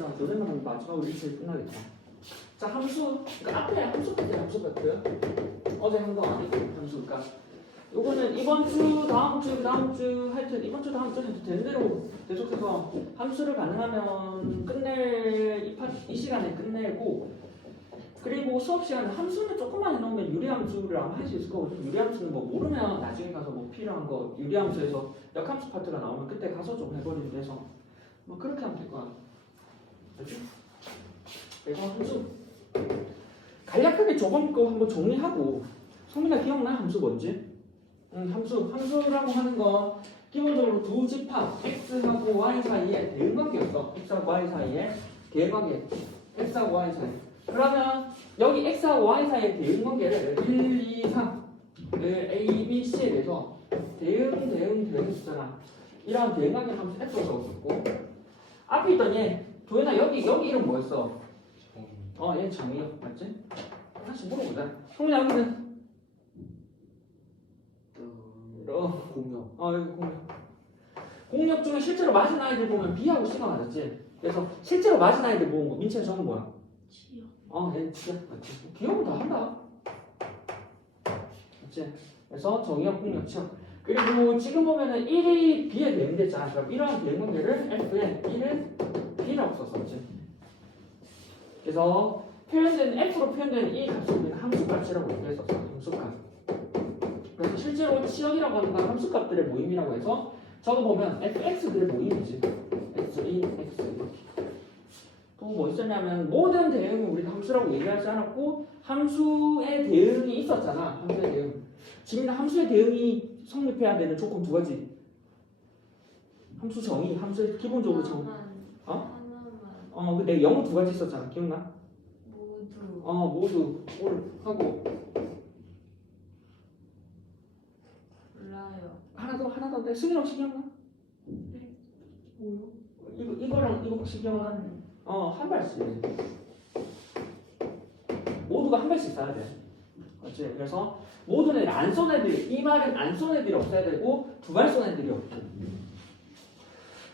그다음 너네만 하면 마지막으로 일주일 끝나겠다. 자, 함수. 그러니까 앞에 함수 같은 함수 같고요. 어제 한 거 아니고 함수니까. 요거는 이번 주, 다음 주, 다음 주 하여튼 이번 주, 다음 주 해도 되는 대로 계속해서 함수를 가능하면 이 시간에 끝내고 그리고 수업 시간에 함수는 조금만 해놓으면 유리함수를 아마 할 수 있을 거거든요. 유리함수는 뭐 모르면 나중에 가서 뭐 필요한 거 유리함수에서 역함수 파트가 나오면 그때 가서 좀 해버리면 돼서 뭐 그렇게 하면 될 거야. 알지? 그래서 함수 간략하게 저번 거 한번 정리하고 성민아 기억나? 함수 뭔지? 함수라고 하는 거 기본적으로 두 집합 x하고 y 사이에 대응관계였어. x하고 y 사이에 대응관계 x하고 y 사이. 그러면 여기 x하고 y 사이의 대응관계를 1, 2, 3을 a, b, c에 대해서 대응 있잖아. 이런 대응관계 함수 f로 적었었고 앞에 있던 얘 도현아 여기 이름 뭐였어? 얘 정의역 맞지? 다시 물어보자. 성민아 여기는 공역. 여기 공역. 공역 중에 실제로 맞은 아이들 보면 B하고 C가 맞았지. 그래서 실제로 맞은 아이들 모은 거 민채 적은 거야. 치요. 얘 진짜 맞지. 기억은 다 한다. 맞지? 그래서 정의역 공역 치 그리고 지금 보면은 1이 B에 대응됐잖아. 그럼 이러한 대응 관계를 F에 1은 B라고 썼었지. 그래서 표현된 F로 표현된 이 값을 우리는 함수값이라고 얘기했었어. 함수값. 그래서 실제로 치역이라고 하는 건 함수값들의 모임이라고 해서 적어보면 fx들의 모임이지. x, 2, x 이렇게. 또 뭐 있었냐면 모든 대응을 우리가 함수라고 얘기하지 않았고 함수의 대응이 있었잖아. 함수의 대응. 지금 함수의 대응이 성립해야 되는 조건 두 가지. 함수 정의, 함수의 기본적으로 정의. 하나만. 근데 영어 두 가지 있었잖아. 기억나? 모두. 모두 올 하고 몰라요. 하나 더. 승현 혹시 기억나? 네. 이거랑 이거 혹시 기억나? 한 발씩. 모두가 한 발씩 써야 돼. 그렇지? 그래서 모두는 안 쏜 애들이, 이 말은 안 쏜 애들이 없어야 되고 두 발 쏜 애들이 없고.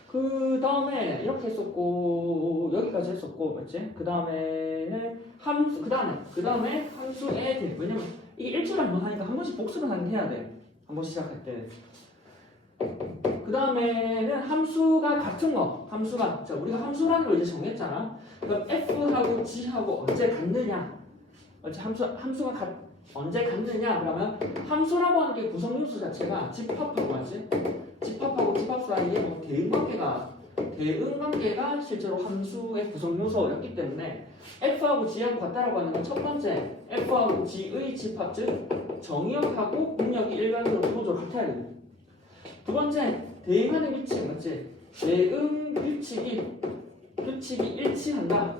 그 다음에 이렇게 했었고 여기까지 했었고, 맞지? 그 다음에는 함수, 그 다음에 함수에 대해. 왜냐면 이게 일주일에 한 번 하니까 한 번씩 복습을 해야 돼. 한 번 시작할 때. 그 다음에는 함수가 같은 거. 자, 우리가 함수라는 걸 이제 정했잖아. 그럼 f하고 g하고 언제 같느냐? 함수가 언제 같느냐? 그러면 함수라고 하는 게 구성 요소 자체가 집합하고 맞지? 집합하고 집합 사이에 뭐 대응관계가 실제로 함수의 구성 요소였기 때문에 f하고 g하고 같다라고 하는 건 첫 번째 f하고 g의 집합 즉 정의역하고 공역이 일반적으로 기본적으로 같아야 되고 두 번째 대응하는 규칙 맞지? 대응 규칙이 일치한다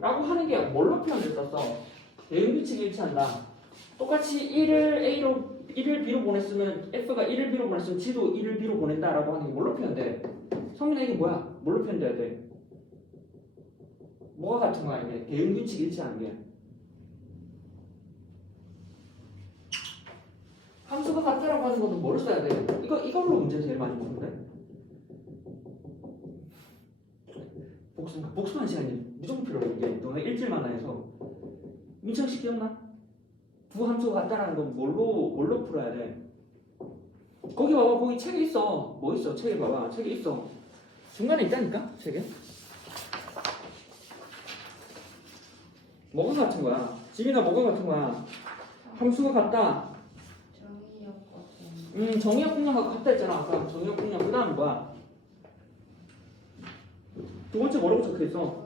라고 하는 게 뭘로 표현됐었어? 대응 규칙이 일치한다. 똑같이 1을 B로 보냈으면 F가 1을 B로 보냈으면 G도 1을 B로 보낸다 라고 하는 게 뭘로 표현돼? 성민아 이게 뭐야? 뭘로 표현돼야 돼? 뭐가 같은 거야 이게? 대응 규칙이 일치하는 게 함수가 같다라고 하는 것은 뭐를 써야 돼? 이걸로 문제 제일 많이 보는데? 복습하는 시간이 무조건 필요해. 이게 너네 일주일만 해서 민창씨 기억나? 두 함수가 같다라는 건 뭘로 풀어야 돼? 거기 봐봐. 거기 책에 있어. 뭐 있어? 책에 봐봐. 책에 있어. 중간에 있다니까? 책에. 뭐가 같은 거야? 지민아 뭐가 같은 거야? 함수가 같다. 정의역 공략하고 같다 했잖아. 아까 정의역 공략. 그 다음 뭐야? 두 번째 뭐라고 적혀있어?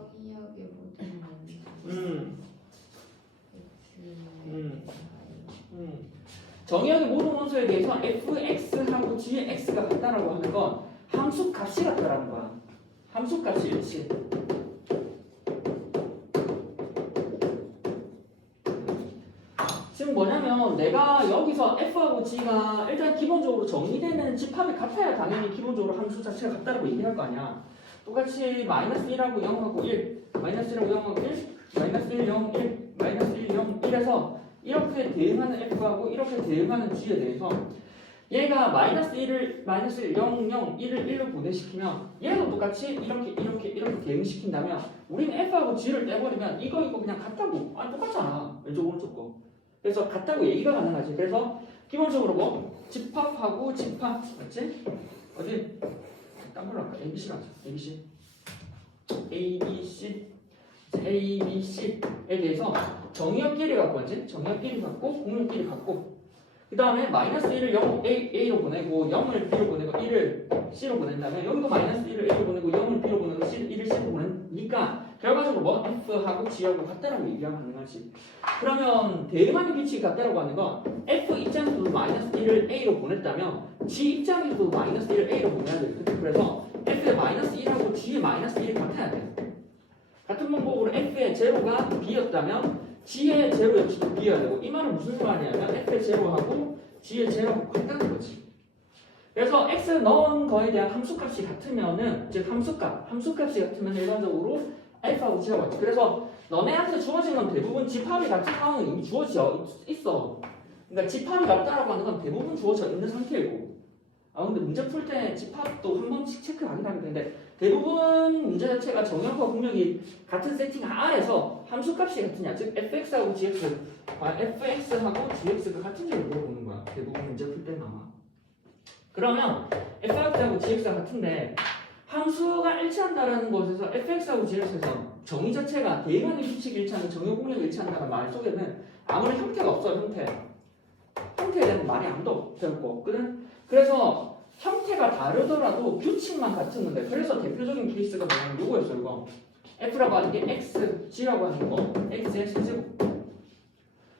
정의역의 모든 정의역의 모든 원소에 대해서 fx하고 g의 x가 같다라고 하는 건 함수값이 같다라는 거야. 함수값이 일치. 지금 뭐냐면 내가 여기서 f하고 g가 일단 기본적으로 정의되는 집합이 같아야 당연히 기본적으로 함수 자체가 같다라고 얘기할 거 아니야. 똑같이 마이너스 1하고 0하고 1, 마이너스 1하고 0하고 1, 마이너스 1, 0, 1, 마이너스 1, 0, 1에서 이렇게 대응하는 f하고 이렇게 대응하는 g에 대해서 얘가 마이너스 1을 마이너스 1, 0, 0, 1을 1로 분해시키면 얘도 똑같이 이렇게 대응시킨다면 우리는 F하고 G를 떼버리면 이거 그냥 같다고 똑같잖아 왼쪽 오른쪽 거 그래서 같다고 얘기가 가능하지 그래서 기본적으로 뭐 집합하고 집합 맞지? 어디 딴 걸로 할까? ABC 하자 ABC ABC에 대해서 정의역끼리 갖고 왔지? 정의역끼리 갖고 공역끼리 갖고 그 다음에 마이너스 1을 0, A로 보내고 0을 B로 보내고 1을 C로 보낸다면 여기도 마이너스 1을 A로 보내고 0을 B로 보내고 1을 C로 보내니까 결과적으로 뭐 F하고 G하고 같다라고 얘기가 가능하지 그러면 대응하는 규칙이 같다라고 하는 건 F 입장에서도 마이너스 1을 A로 보냈다면 G 입장에서도 마이너스 1을 A로 보내야 돼 그래서 F의 마이너스 1하고 G의 마이너스 1이 같아야 돼 같은 방법으로 F의 제로가 B였다면 G의 제로 역시도 B여야 되고 이 말은 무슨 말이냐면 F의 제로하고 G의 제로하고 같다는 거지 그래서 X 넣은 거에 대한 함수값이 같으면은 즉 함수값이 같으면 일반적으로 F하고 G하고 같지 그래서 너네한테 주어진 건 대부분 집합이 같은 상황은 이미 주어져 있어 그러니까 집합이 같다라고 하는 건 대부분 주어져 있는 상태이고 근데 문제 풀 때 집합도 한 번씩 체크하긴 하게 되는데 대부분 문제 자체가 정역과 공역이 같은 세팅 안에서 함수값이 같으냐 즉 fx하고 gx fx하고 gx가 같은지를 물어보는 거야 대부분 문제 풀 때는 아마 그러면 fx하고 gx가 같은데 함수가 일치한다라는 것에서 fx하고 gx에서 정의 자체가 대응하는 규칙이 일치하는 정역 공역이 일치한다는 말 속에는 아무런 형태가 없어요 형태에 대한 말이 아무도 없고 그래서 형태가 다르더라도 규칙만 같았는데 그래서 대표적인 케이스가 뭐냐면 이거였어요 이거 F라고 하는 게 X, G라고 하는 거 X의 세제곱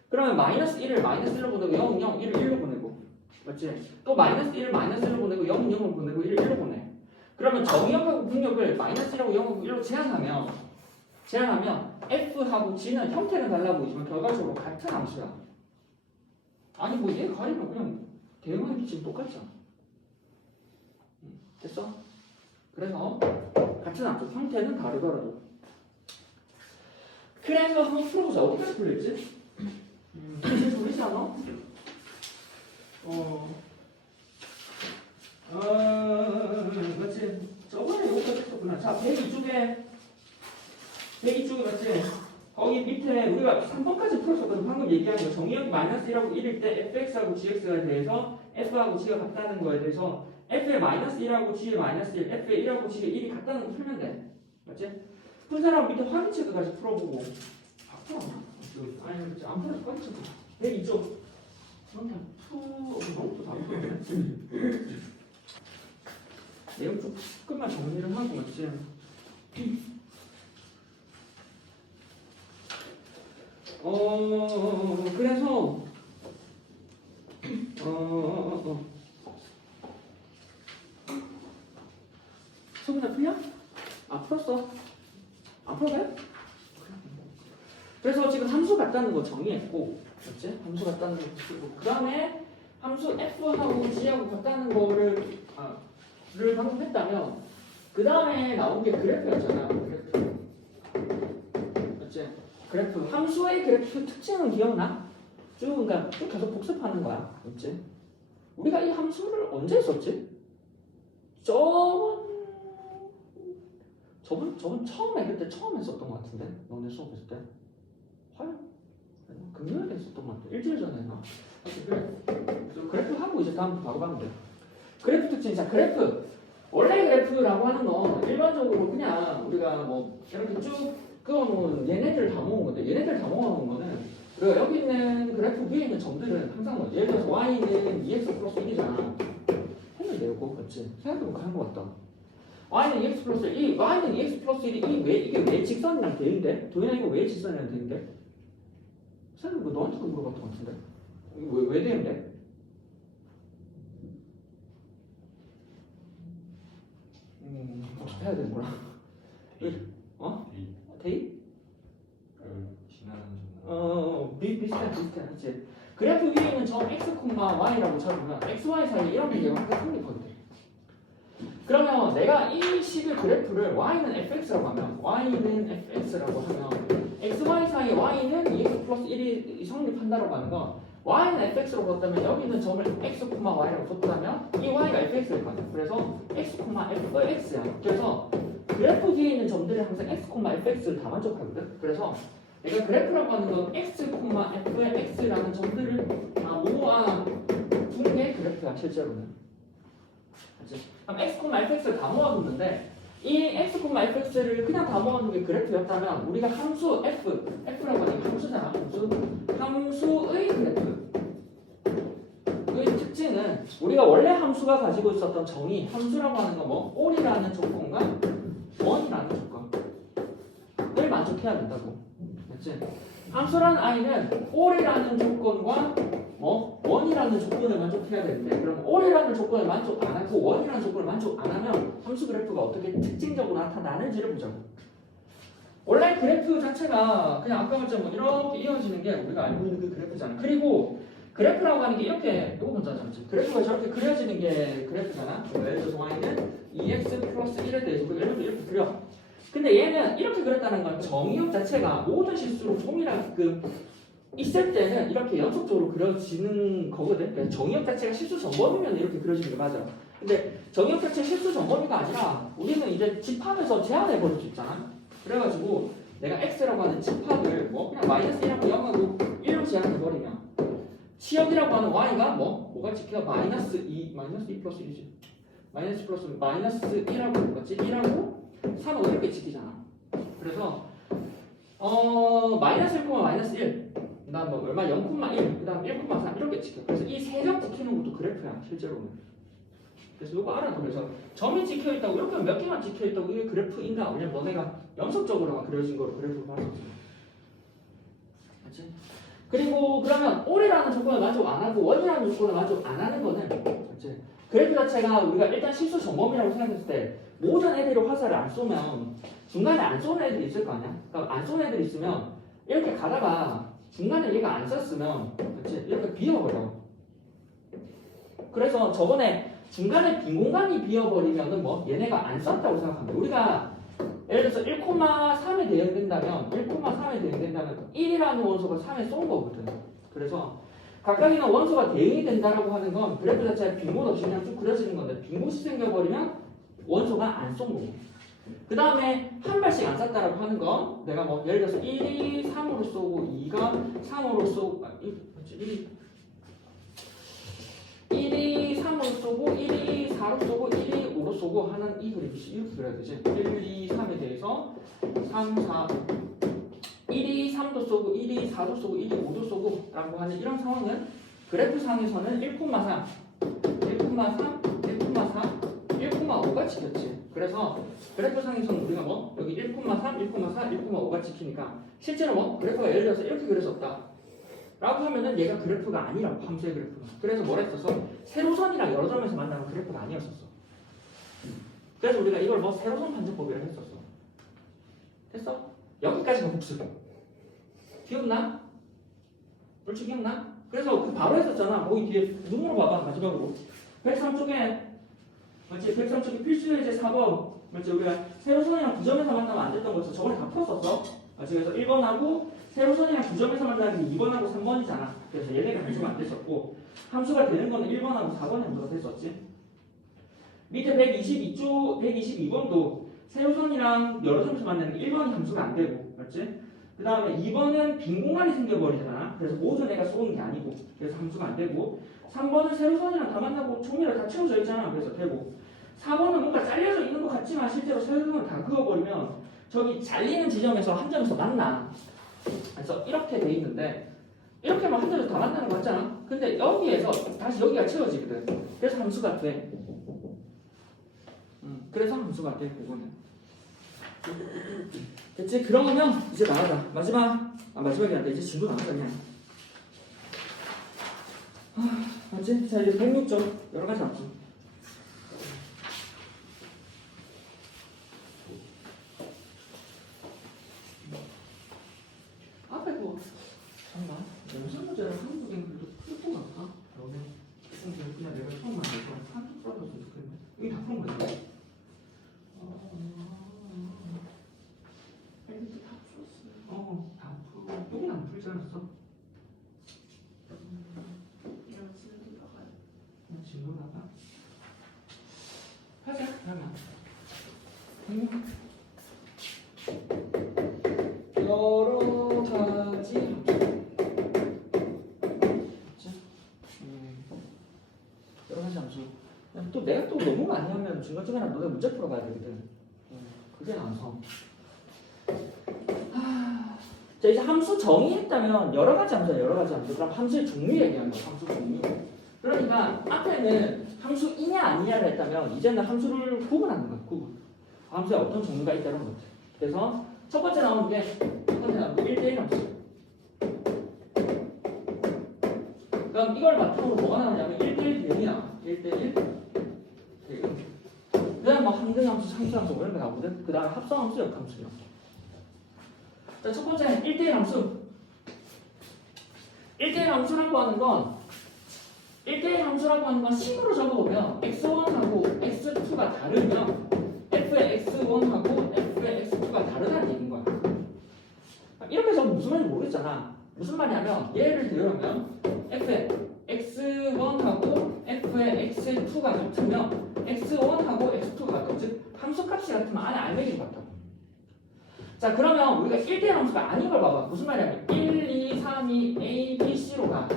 그러면 마이너스 1을 마이너스 1로 보내고 0, 0, 1을 1로 보내고 맞지? 또 마이너스 1을 마이너스 1로 보내고 0, 0을 보내고 1을 1로 보내 그러면 정역하고 공역을 마이너스 1하고 0하고 1로 제한하면 F하고 G는 형태는 달라 보이지만 결과적으로 같은 함수야 아니 뭐 얘 가리면 그냥 대응하는 규칙이 똑같잖아 됐어? 그래서 같은 함수 형태는 다르더라도 그래서 한번 풀어보자 어디까지 풀릴지? 이제 돌리지 않아? 맞지? 저번에 이거까지 했었구나 자 102쪽에 맞지? 거기 밑에 우리가 3번까지 풀었었거든 방금 얘기한 거 정의역이 마이너스 1하고 1일 때 fx하고 gx에 대해서 f하고 g가 같다는 거에 대해서 f의 마이너스 1하고 g의 마이너스 1 f의 1하고 g의 1이 같다는 거 풀면 돼 맞지? 푼 사람 밑에 확인 체크까지 풀어보고 아니 안 풀어서 확인 체크 102쪽 그럼 너무 다 풀었네 내용 조금만 정리를 하고 맞지? 그래서 소문나 풀려? 풀었어. 안 풀어봐요? 그래서 지금 함수 같다는 거 정의했고, 맞지? 함수 같다는 거 쓰고, 그 다음에 함수 f하고 g하고 같다는 거를 방금 했다면, 그 다음에 나온 게 그래프였잖아. 그래프. 맞지? 그래프. 함수의 그래프 특징은 기억나? 그러니까 쭉 계속 복습하는 거야. 맞지? 우리가 이 함수를 언제 했었지? 저번 처음에 그때 처음 했었던 것 같은데 너네 수업했을 때 화요일 금요일에 했었던 것 같아 일주일 전에 했나? 그래 그래프 하고 이제 다음 바로 가면 돼 그래프 특징 자 그래프 원래 그래프라고 하는 건 일반적으로 그냥 우리가 뭐 이렇게 쭉 그어놓은 얘네들 다 모은 건데 얘네들 다 모아놓은 거는 우리가 여기 있는 그래프 위에 있는 점들은 항상 뭐 예를 들어서 y는 2x 플러스 1이잖아 했는데 이거 맞지? 생각해보니까 한 것 같다 y는 2x 플러스 1, y는 2x 플러스 1이 이게 왜 직선이랑 대인데? 도현아 이거 왜 직선이랑 대인데? 선생님 이거 너한테도 물어봤던 것 같은데? 이거 왜 대인데? 어떻게 해야 되는 거야? 대인? 비슷해 그치? 그래프 위에 있는 점 x, y라고 쳐보면 x, y 사이에 이런 개념이 항상 성립하거든 그러면 내가 이 식의 그래프를 y는 fx라고 하면 x, y 사이에 y는 2x 플러스 1이 성립한다라고 하는 건 y는 fx로 뒀다면 여기는 점을 x, y라고 뒀다면 이 y가 fx일 거 아니야. 그래서 x, fx야. 그래서 그래프 뒤에 있는 점들이 항상 x, fx를 다 만족하거든. 그래서 내가 그래프라고 하는 건 x, fx라는 점들을 다 모아둔 게 그래프야 실제로는. 그치? 그럼 x, fx를 다 모아뒀는데 이 x, fx를 그냥 다 모아둔 게 그래프였다면 우리가 함수 f라고 하는 게 함수잖아. 함수의 그래프. 그 특징은 우리가 원래 함수가 가지고 있었던 정의, 함수라고 하는 건 뭐? all이라는 조건과 one이라는 조건을 만족해야 된다고. 맞지? 함수라는 i는 all이라는 조건과 뭐? one이라는 조건을 만족해야 되는데 그럼 all이라는 조건을 만족 안 하고 one이라는 조건을 만족 안 하면 함수 그래프가 어떻게 특징적으로 나타나는지를 보자고. 원래 그래프 자체가 그냥 아까 말처럼 이렇게 이어지는 게 우리가 알고 있는 그 그래프잖아. 그리고 그래프라고 하는 게 이렇게 이거 먼저 하자. 그래프가 저렇게 그려지는 게 그래프잖아. 예를 들어서 y는 2x 플러스 1에 대해서 예를 들어 이렇게 그려. 근데 얘는 이렇게 그렸다는 건 정의역 자체가 모든 실수로 동일하게끔 있을 때는 이렇게 연속적으로 그려지는 거거든. 그래서 정의역 자체가 실수 전범이면 이렇게 그려지는 게 맞아. 근데 정의역 자체 실수 전범이가 아니라 우리는 이제 집합에서 제한해 버릴 수 있잖아. 그래가지고 내가 x라고 하는 집합을 뭐 그냥 마이너스 1하고 0하고 1로 제한해 버리면 치역이라고 하는 y가 뭐가 찍혀 마이너스 2 플러스 1이지. 마이너스 플러스 마이너스 1하고 맞지? 1하고 3하고 이렇게 찍히잖아. 그래서 마이너스 1, 마이너스 1 그다음 뭐 얼마 0,1 그다음 1,3 이렇게 찍혀. 그래서 이 세 점 찍히는 것도 그래프야 실제로는. 그래서 이거 알아둬. 그래서 점이 찍혀 있다고 이렇게 몇 개만 찍혀 있다고 이게 그래프인가? 왜냐면 너네가 연속적으로만 그려진 거로 그래프를 봤었어. 맞지? 그리고 그러면 all이라는 조건을 만족 안 하고 one이라는 조건을 만족 안 하는 거는 맞지? 그래프 자체가 우리가 일단 실수 전범이라고 생각했을 때 모든 애들이 화살을 안 쏘면 중간에 안 쏘는 애들이 있을 거 아니야? 그러니까 안 쏘는 애들이 있으면 이렇게 가다가 중간에 얘가 안 쐈으면 그치? 이렇게 비어버려. 그래서 저번에 중간에 빈 공간이 비어버리면은 뭐 얘네가 안 쐈다고 생각합니다. 우리가 예를 들어서 1,3에 대응된다면 1이라는 원소가 3에 쏜 거거든. 그래서 각각 있는 원소가 대응이 된다라고 하는 건 그래프 자체에 빈 곳 없이 그냥 쭉 그려지는 건데 빈 곳이 생겨버리면 원소가 안 쏜 거고. 그 다음에 한 발씩 안 쐈다라고 하는 건 내가 뭐 예를 들어서 1이 3으로 쏘고 2가 3으로 쏘고 1이 3으로 쏘고 1이 4로 쏘고 1이 5로 쏘고 하는 이 그림이 이렇게 그려야 되지. 1, 2, 3에 대해서 3, 4 1이 3도 쏘고 1이 4도 쏘고 1이 5도 쏘고 라고 하는 이런 상황은 그래프 상에서는 1,3 1,3 1,4 1,5가 찍혔지. 그래서 그래프 상에서는 우리가 뭐 여기 1,3 1,4 1,5가 찍히니까 실제로 뭐 그래프가 예를 들어서 이렇게 그려졌다 라고 하면은 얘가 그래프가 아니라고. 함수의 그래프가. 그래서 뭐라 했었어? 세로선이랑 여러 점에서 만나는 그래프가 아니었었어. 그래서 우리가 이걸 뭐 세로선 판정법이라고 했었어. 됐어? 여기까지가 복습. 기억나? 솔직히 기억나? 그래서 그 바로 했었잖아. 거기 뒤에 눈으로 봐봐. 마지막으로 103쪽에 맞지? 103쪽에 필수 예제 4번 맞지? 우리가 세로선이랑 9점에서 만나면 안 됐던 거였어. 저번에 다 풀었었어. 맞지? 그래서 1번하고 세로선이랑 9점에서 만나는 게 2번하고 3번이잖아. 그래서 얘네가 함수가 안 됐었고 함수가 되는 거는 1번하고 4번에 함수가 됐었지. 밑에 122번도 세로선이랑 여러 점에서 만나는 게 1번이 함수가 안 되고 맞지? 그 다음에 2번은 빈 공간이 생겨버리잖아. 그래서 모든 애가 쏘는 게 아니고 그래서 함수가 안 되고 3번은 세로선이랑 다 만나고 종이랑 다 채워져 있잖아. 그래서 되고 4번은 뭔가 잘려져 있는 것 같지만 실제로 세로선을 다 그어버리면 저기 잘리는 지점에서 한 점에서 만나. 그래서 이렇게 돼 있는데 이렇게만 한 점에서 다 만나는 거 같잖아. 근데 여기에서 다시 여기가 채워지거든. 그래서 함수가 돼. 그래서 함수가 돼. 그거는 됐지? 그러면 이제 나가자. 마지막이 안 돼. 이제 진도 나가자 그냥. 맞지? 자 이제 106점 여러 가지 함수. 앞에 뭐 잠깐만. 무슨 문제를 한국에 그래도 풀고 갈까? 그러면 그냥 내가 처음 만들 거야. 한쪽 풀어줬으면 좋겠네. 이게 다 푸는 거야. 애들도 다 풀었어요. 다 풀고 여기는 안 풀지 않았어? 여러 가지 함수. 그치? 여러 가지 함수. 또 내가 또 너무 많이 하면 중간중간에 너네 문제 풀어봐야 되거든. 그게 나서. 자, 이제 함수 정의했다면 여러 가지 함수야, 여러 가지 함수. 그럼 함수의 종류 얘기하는 거야, 함수 종류. 그러니까 앞에는 함수이냐 아니냐를 했다면 이제는 함수를 구분하는 거야, 구분. 함수에 어떤 종류가 있다는 거지. 그래서 첫 번째 나오는 게 1대1 함수. 그럼 이걸 바탕으로 뭐가 나오냐면 1대1 대응이 나와. 1대1 대응. 그 다음 뭐 항등함수, 상수함수 이런 거 나오거든. 그 다음에 합성함수, 역함수 이런 거. 자, 첫 번째는 1대1 함수. 1대1 함수라고 하는 건 1대1 함수라고 하는 건 식으로 적어보면 x1하고 x2가 다르면 f의 x1하고 f의 x2가 다르다는 얘기인 거야. 이렇게 적으면 무슨 말인지 모르겠잖아. 무슨 말이냐면 예를 들면 f의 x1하고 f의 x2가 같으면 x1하고 x2가 같다고. 즉 함수값이 같으면 안에 알맹이가 같다고. 자, 그러면 우리가 1대1 함수가 아닌 걸 봐봐. 무슨 말이냐면 1, 2, 3, 2, a, b, c로 가.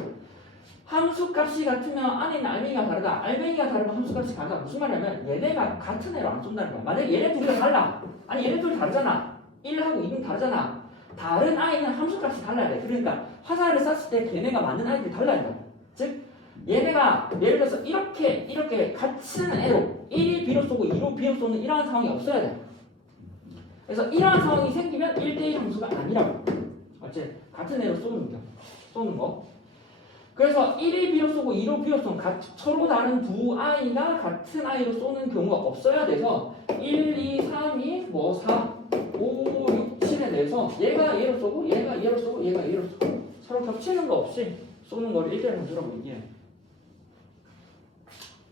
함수값이 같으면 안에 있는 알맹이가 다르다. 알맹이가 다르면 함수값이 다르다. 무슨 말이냐면 얘네가 같은 애로 안 쏜다는 거야. 만약에 얘네 둘이 달라. 아니 얘네 둘이 다르잖아. 1하고 2는 다르잖아. 다른 아이는 함수값이 달라야 돼. 그러니까 화살을 쐈을 때 걔네가 맞는 아이들이 달라야 돼. 즉 얘네가 예를 들어서 이렇게 같은 애로 1이 B로 쏘고 2로 B로 쏘는 이러한 상황이 없어야 돼. 그래서 이러한 상황이 생기면 1대1 함수가 아니라고. 맞지? 같은 애로 쏘는 거. 그래서 1이 B로 쏘고 2로 B로 쏘는 서로 다른 두 아이가 같은 아이로 쏘는 경우가 없어야 돼서 1, 2, 3, 2, 4, 5, 6, 7에 대해서 얘가 얘로 쏘고 얘가 얘로 쏘고 얘가 얘로 쏘고 서로 겹치는 거 없이 쏘는 걸 1대1 함수라고 얘기해.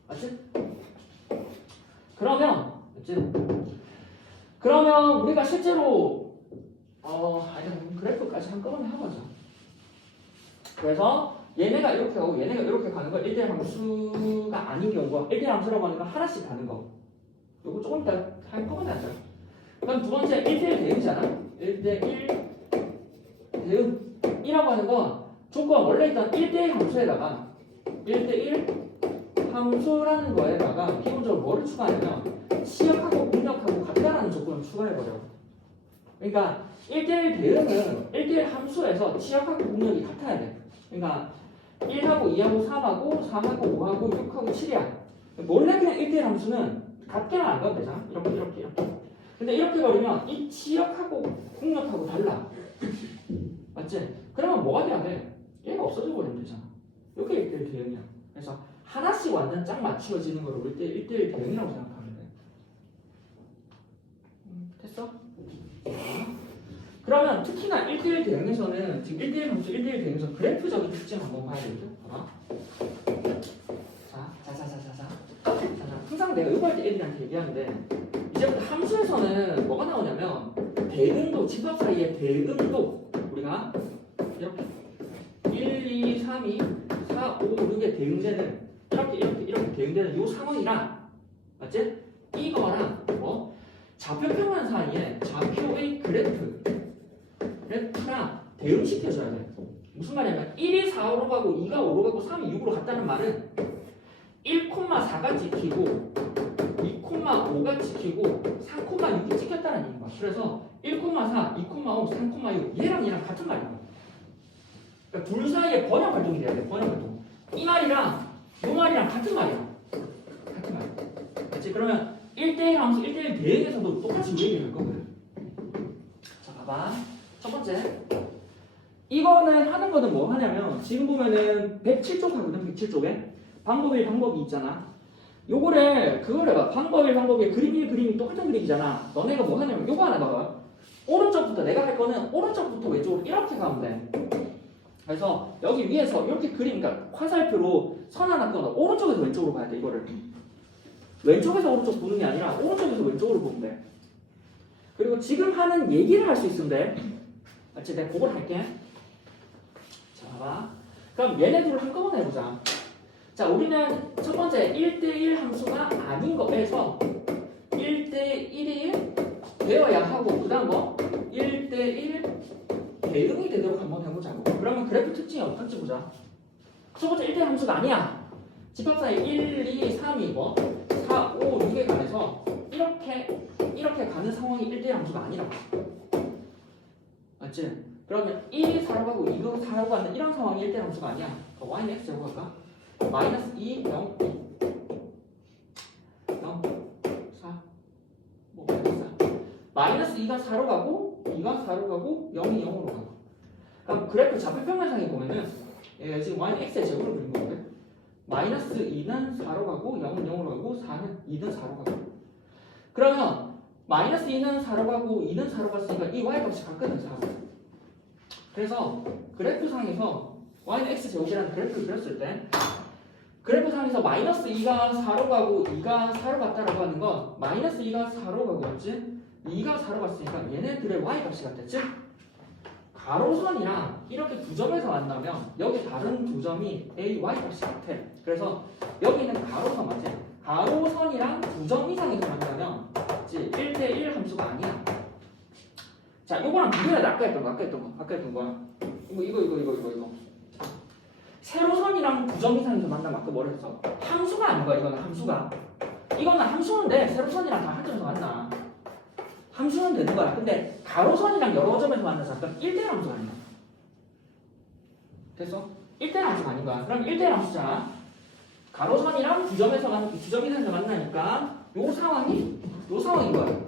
맞지? 그러면 우리가 실제로 그래프까지 한꺼번에 해보자. 그래서 얘네가 이렇게 가고 얘네가 이렇게 가는 거 1대1 함수가 아닌 경우가 1대1 함수라고 하는 거 하나씩 가는 거. 요거 조금 이따 한꺼번에 하자. 그럼 두 번째 1대1 대응이잖아. 1대1 대응이라고 하는 건 조건 원래 있던 1대1 함수에다가 1대1 함수라는 거에다가 기본적으로 뭐를 추가하냐면 시역하고 공역하고 같다라는 조건을 추가해버려. 그러니까 1대1 대응은 1대1 함수에서 시역하고 공역이 같아야 돼. 그러니까 1하고 2하고 3하고 4하고 5하고 6하고 7이야. 원래 그냥 1대1 함수는 같게만 안 가도 되잖아. 이렇게. 근데 이렇게 버리면 이 시역하고 공역하고 달라. 맞지? 그러면 뭐가 돼야 돼? 얘가 없어져 버리면 되잖아. 이게 1대1 대응이야. 그래서 하나씩 완전 짝 맞추어지는 걸 우리 1대1 대응이라고 생각하면 돼. 됐어? 그러면 특히나 1대1 대응에서는 지금 1대1 함수 1대1 대응에서 그래프적인 특징 한번 봐야 되거든. 봐봐. 자. 항상 내가 이거 할 때 애들한테 얘기하는데 이제부터 함수에서는 뭐가 나오냐면 대응도 집합 사이의 대응도 우리가 이렇게 1, 2, 3, 2, 4, 5, 6의 대응되는 이렇게 대응되는 이 상황이랑 맞지? 이거랑 뭐 좌표평면 사이에 좌표의 그래프랑 대응시켜줘야 돼. 무슨 말이냐면 1이 4로 가고 2가 5로 가고 3이 6으로 갔다는 말은 1,4가 찍히고 2,5가 찍히고 3,6이 찍혔다는 얘기인 거야. 그래서 1,4, 2,5, 3,6 얘랑 같은 말이야. 그러니까 둘 사이에 번역 활동이 돼야 돼. 번역 활동. 이 말이랑 이 말이랑 같은 말이야. 같은 말. 그렇지? 그러면 1대1 함수 1대1 대응에서도 똑같이 얘기할 거거든. 자, 봐봐. 첫 번째. 이거는 하는 거는 뭐 하냐면 지금 보면은 107쪽 하거든. 107쪽에. 방법이 있잖아. 요거를 그걸 해봐. 방법이 그림이 똑같은 그림이잖아. 너네가 뭐 하냐면 요거 하나 봐봐. 오른쪽부터 내가 할 거는 오른쪽부터 왼쪽으로 이렇게 가면 돼. 그래서 여기 위에서 이렇게 그러니까 화살표로 선 하나 끊어. 오른쪽에서 왼쪽으로 가야 돼. 이거를 왼쪽에서 오른쪽 보는 게 아니라 오른쪽에서 왼쪽으로 보면 돼. 그리고 지금 하는 얘기를 할 수 있으면 돼. 맞지? 내가 그걸 할게. 자, 봐봐. 그럼 얘네들을 한꺼번에 해보자. 자, 우리는 첫 번째 1대1 함수가 아닌 거에서 1대1일 되어야 하고 그 다음 뭐 1대1 대응이 되도록 한번 해보자고. 그러면 그래프 특징이 어떨지 보자. 첫 번째 1대1 함수가 아니야. 집합사에 1, 2, 3이 뭐 4, 5, 6에 관해서 이렇게 가는 상황이 1대1 함수가 아니라고. 맞지? 그러면 1이 4로 가고 2가 4로 가는 이런 상황이 1대1 함수가 아니야. y는 x 제곱 할까? 마이너스 2, 0, 0, 4, 뭐 마이너스 2가 4로 가고 2가 4로 가고 0이 0으로 가고. 그럼 그래프 좌표평면상에 보면은 얘가 지금 y는 x의 제곱을 그린 거거든. 마이너스 2는 4로 가고 0은 0으로 가고 4는 2는 4로 가고. 그러면 마이너스 2는 4로 가고 2는 4로 갔으니까 이 y값이 같거든 4. 그래서 그래프상에서 y는 x 제곱이라는 그래프를 그렸을 때 그래프상에서 마이너스 2가 4로 가고 2가 4로 갔다라고 하는 건 마이너스 2가 4로 가고 맞지? 2가 4로 갔으니까 얘네들의 y값이 같아. 즉 가로선이랑 이렇게 두 점에서 만나면 여기 다른 두 점이 a, y값이 같아. 그래서 여기는 가로선 맞지? 가로선이랑 두 점 이상에서 만나면 1대1 함수가 아니야. 자, 요거랑 비교해야 돼. 아까 했던 거. 이거. 세로선이랑 두 점 이상에서 만나면 아까 뭐라 했어? 함수가 아닌 거야. 이거는 함수가. 이거는 함수인데 세로선이랑 다 한 점에서 만나. 함수는 되는 거야. 근데 가로선이랑 여러 점에서 만나서 아까 1대1 함수가 아니야. 됐어? 1대1 함수가 아닌 거야. 그럼 1대1 함수잖아. 가로선이랑 두 점 이상에서 만나니까 요 상황인 거야.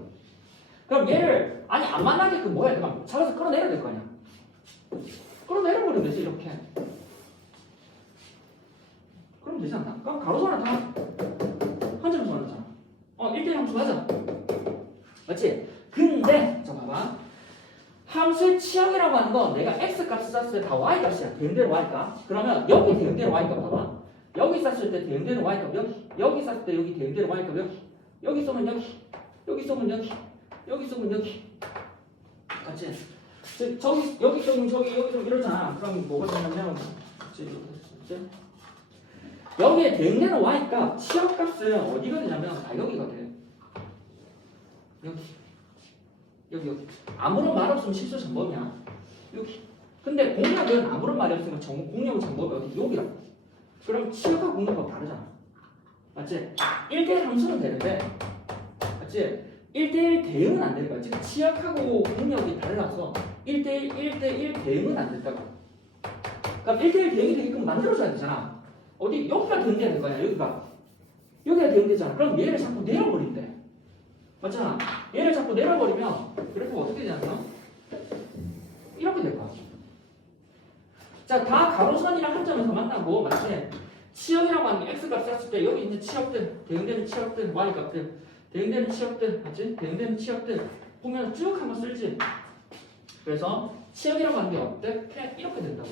그럼 얘를 안 만나게끔 뭐 해야 돼? 잡아서 끌어내려야 될 거 아니야. 끌어내려버리면 되지 이렇게. 그럼 되지 않나? 그럼 가로선은 다 한 점에서 만나잖아. 1대1 함수 맞아. 맞지? 근데 자 봐봐. 함수의 치역이라고 하는 건 내가 x 값을 쌌을 때 다 y 값이야. 대응되는 y 값. 그러면 여기 대응되는 y 값 봐봐. 여기 쌌을 때 대응되는 y 값 여기 쌌을 때 여기 대응되는 y 값 여기 쏘면 여기 쏘면 여기 쏘면 여기. 맞지? 여기 쏘면 저기 여기 쏘면 이러잖아. 그럼 뭐가 되냐면 여기에 대응되는 y 값 치역 값은 어디가 되냐면 여기가 돼. 여기 아무런 말 없으면 실수 정범이야. 여기. 근데 공략은 아무런 말이 없으면 공략은 정범이 어디? 여기라고. 그럼 치역과 공략하고 다르잖아. 맞지? 1대1 함수는 되는데 맞지? 1대1 대응은 안 되는 거야. 즉 치역하고 공략이 달라서 1대1 대응은 안 된다고. 그럼 1대1 대응이 되게끔 만들어줘야 되잖아. 어디? 여기가 대응되는 거야. 여기가 대응되잖아. 그럼 얘를 자꾸 내려버린대. 맞잖아. 얘를 자꾸 내려버리면 그래프가 어떻게 되냐면 이렇게 될 거야. 자, 다 가로선이랑 한 점에서 만나고 맞지? 치역이라고 하는 게 x값 쌌을 때 여기 있는 치역들, 대응되는 치역들, y값들, 대응되는 치역들, 맞지? 대응되는 치역들 보면 쭉 한번 쓸지. 그래서 치역이라고 하는 게 어때? 그냥 이렇게 된다고.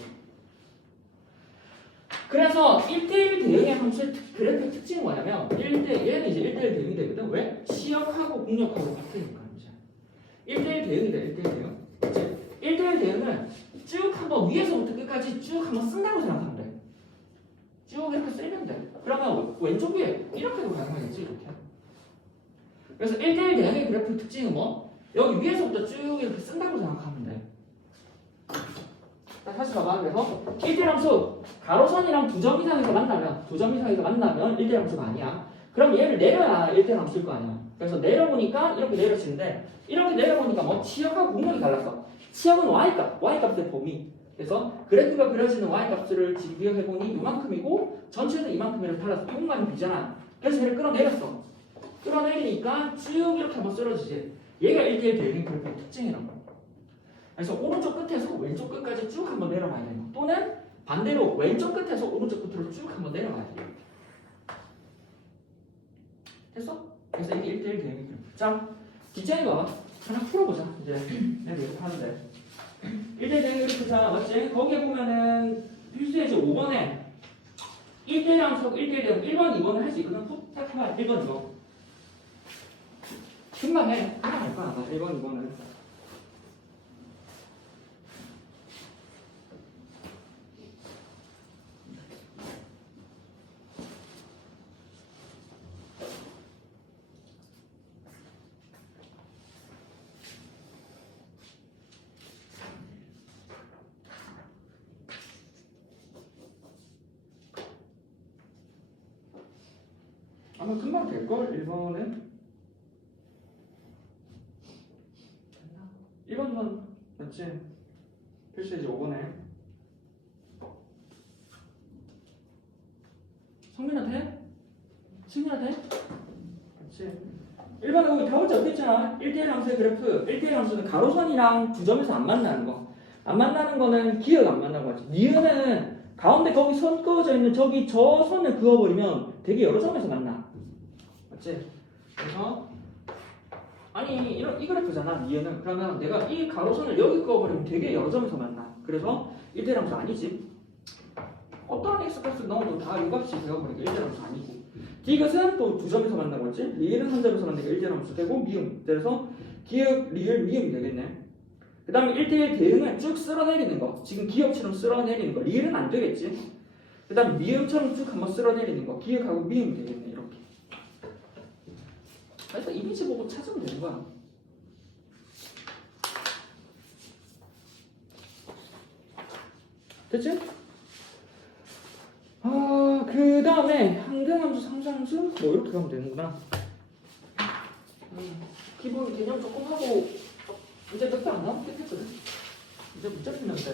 그래서 1대1 대응의 함수의 그래프의 특징은 뭐냐면 얘는 이제 1대1 대응이 되거든. 왜? 치역하고 공역하고 같으니까 이제 1대1 대응이 돼. 1대1 대응. 이제 1대1 대응은 쭉 한번 위에서부터 끝까지 쭉 한번 쓴다고 생각하면 돼. 쭉 이렇게 쓰면 돼. 그러면 왼쪽 위에 이렇게도 가능하겠지 이렇게. 그래서 1대1 대응의 그래프의 특징은 뭐? 여기 위에서부터 쭉 이렇게 쓴다고 생각하면 돼. 다시 봐봐. 그래서 1대1 함수 가로선이랑 두 점 이상에서 만나면 1대1 함수가 아니야. 그럼 얘를 내려야 1대1 함수일 거 아니야. 그래서 내려보니까 이렇게 내려지는데 이렇게 내려보니까 뭐 치역하고 공역이 달랐어. 치역은 y값의 범위. 그래서 그래프가 그려지는 y값을 비교해보니 이만큼이고 전체는 이만큼이라서 달라서 이것만이 비잖아. 그래서 얘를 끌어내렸어. 끌어내리니까 쭉 이렇게 한번 쓰러지지. 얘가 1대1 대응의 그래프의 특징이라고. 그래서 오른쪽 끝에서 왼쪽 끝까지 쭉 한번 내려가야 돼요. 또는 반대로 왼쪽 끝에서 오른쪽 끝으로 쭉 한번 내려가야 돼요. 됐어? 그래서 이게 1대1 대응의 그래프. 자, 뒷장이 봐봐. 하나 풀어보자. 이제 내가 이렇게 하는데 1대1 대응의 그래프. 자, 맞지? 거기에 보면은 필수의 이제 5번에 1대1 함수하고 1대1 대응 1번, 2번을 할 수 있거든. 딱 해봐. 1번, 2번. 금방 해. 금방 할 거야. 1번, 2번은. 아마 금방 될걸 1번은 1번은 맞지? 필수이지 5번에 성민한테? 승민한테? 맞지? 1번은 거기 다 볼지 없겠잖아 1대1 함수의 그래프 1대1 함수는 가로선이랑 두 점에서 안 만나는 거 안 만나는 거는 기억 안 만나고 하지 니은은 가운데 거기 선 그어져 있는 저기 저 선을 그어버리면 되게 여러 점에서 만나 맞지? 그래서 아니 이 그래프잖아 니은은 그러면 내가 이 가로선을 여기 그어버리면 되게 여러 점에서 만나 그래서 1대1 함수 아니지 어떠한 x값을 넣어도 다 이 값이 되어버리니까 1대1 함수 아니고 디귿은 또 두 점에서 만나고 있지 리을은 한 점에서 만나니까 1대1 함수 되고 미음 그래서 기역 리을 미음이 되겠네 그 다음에 1대1 대응은 쭉 쓸어내리는 거 지금 기역처럼 쓸어내리는 거 리을은 안 되겠지 그 다음 미음처럼 쭉 한번 쓸어내리는 거 기역하고 미음이 되겠네 이렇게 그래서 이미지 보고 찾으면 되는 거야 됐지? 그 다음에 항등함수, 상수함수 뭐 이렇게 가면 되는구나 기본 개념 조금 하고 이제 몇 개 안 남았겠거든 이제 문제 풀면 돼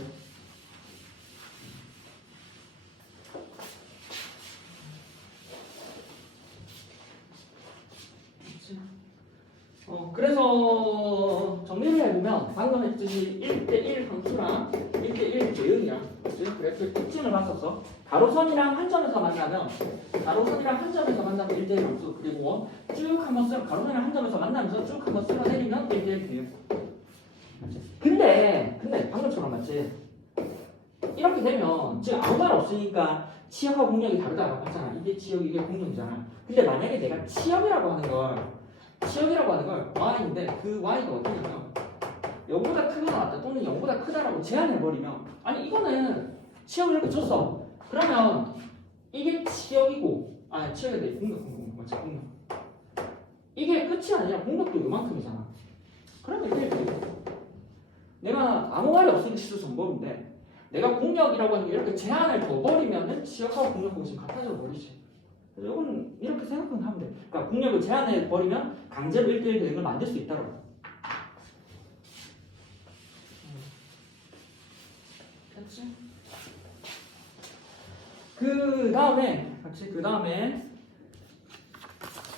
그래서 정리를 해보면 방금 했듯이 1대1 함수랑 1대1 대응이랑 그래프 특징을 봤었어 가로선이랑 한 점에서 만나면 1대1 함수 그리고 쭉 한번 가로선이랑 한 점에서 만나면서 쭉 한번 쓸어내리면 1대1 대응 근데 방금처럼 맞지? 이렇게 되면 지금 아무 말 없으니까 치역하고 공역이 다르다고 했잖아 이게 치역 이게 공역이잖아 근데 만약에 내가 치역이라고 하는 걸 y인데 그 y가 어떠냐면 0보다 크거나 같다 또는 0보다 크다라고 제한해버리면 아니 이거는 치역을 이렇게 줬어 그러면 이게 치역이고 치역이 돼 공격 맞지 공격 이게 끝이 아니라 공격도 요만큼이잖아 그러면 이게 내가 아무 말이 없으니까 실수 정법인데 내가 공격이라고 하는 게 이렇게 제한을 둬버리면은 치역하고 공격하고 지금 같아져 버리지 그래서 이건 이렇게 생각하면 하면 돼. 그러니까 공력을 제한해 버리면 강제로 1대1 대응을 만들 수 있다고. 됐지? 그 다음에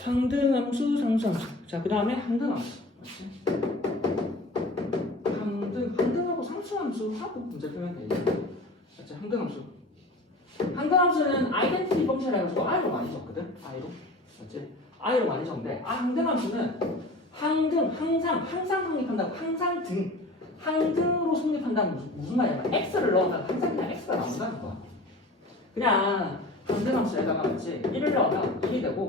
항등함수, 상수함수. 자, 그 다음에 항등함수. 맞지? 항등하고 상수함수하고 문제 풀면 되지. 맞지? 항등함수. 항등함수는 아이덴티티 펑션 해가지고 i로 많이 적거든. i로. 맞지? i로 많이 적는데 항등함수는 항상 성립한다고 항등으로 성립한다는 무슨 말이냐면 x를 넣으면 항상 그냥 x가 나온다는 거야. 그냥 항등함수에다가 맞지? 1을 넣으면 1이 되고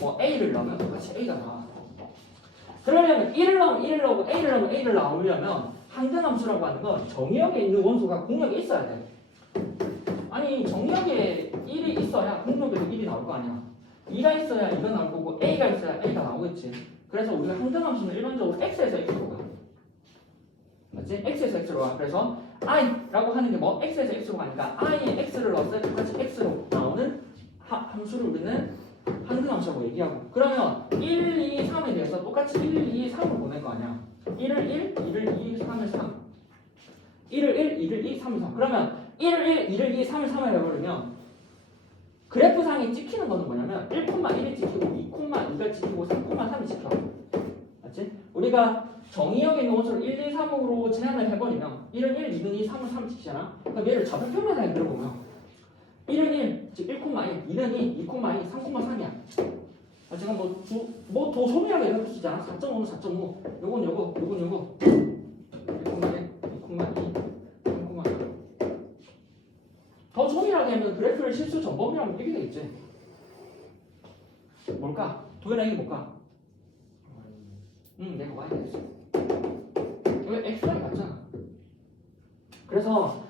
뭐 a를 넣으면 똑같이 a가 나와. 그러려면 1을 넣으면 1을 넣고 a를 넣으면 a를 나오려면 항등함수라고 하는 건 정의역에 있는 원소가 공역에 있어야 돼. 아니 정역에 1이 있어야 공역에도 1이 나올 거 아니야 2가 있어야 2가 나올 거고 A가 있어야 A가 나오겠지 그래서 우리가 항등함수는 일반적으로 X에서 X로 가 맞지? X에서 X로 가 그래서 I라고 하는 게 뭐? X에서 X로 가니까 I에 X를 넣었을 때 똑같이 X로 나오는 함수를 우리는 항등함수라고 얘기하고 그러면 1, 2, 3에 대해서 똑같이 1, 2, 3을 보낼 거 아니야 1을 1, 2를 2, 3을 3 1을 1, 2를 2, 3을 3 그러면 1을 1, 2를 2, 3을 3을 해버리면 그래프상에 찍히는 거는 뭐냐면 1,1이 찍히고 2,2가 찍히고 3,3이 찍혀 맞지? 우리가 정의역에 있는 원소를 1, 2, 3으로 제한을 해버리면 1은 1, 2는 2, 3은 3을 찍히잖아 그럼 얘를 좌표평면상에 그려보면 1은 1, 즉 1,1, 2는 2, 2,2, 3,3이야 제가 뭐더 소미하게 이렇게 쓰잖아 4.5는 4.5 요건 요거 1,1, 2,2 더 조밀하게 하면 그래프를 실수 전범이라면 이게 되겠지. 뭘까? 도현아 이게 뭘까? 내가 y 되겠어. 왜 x랑 같잖아. 그래서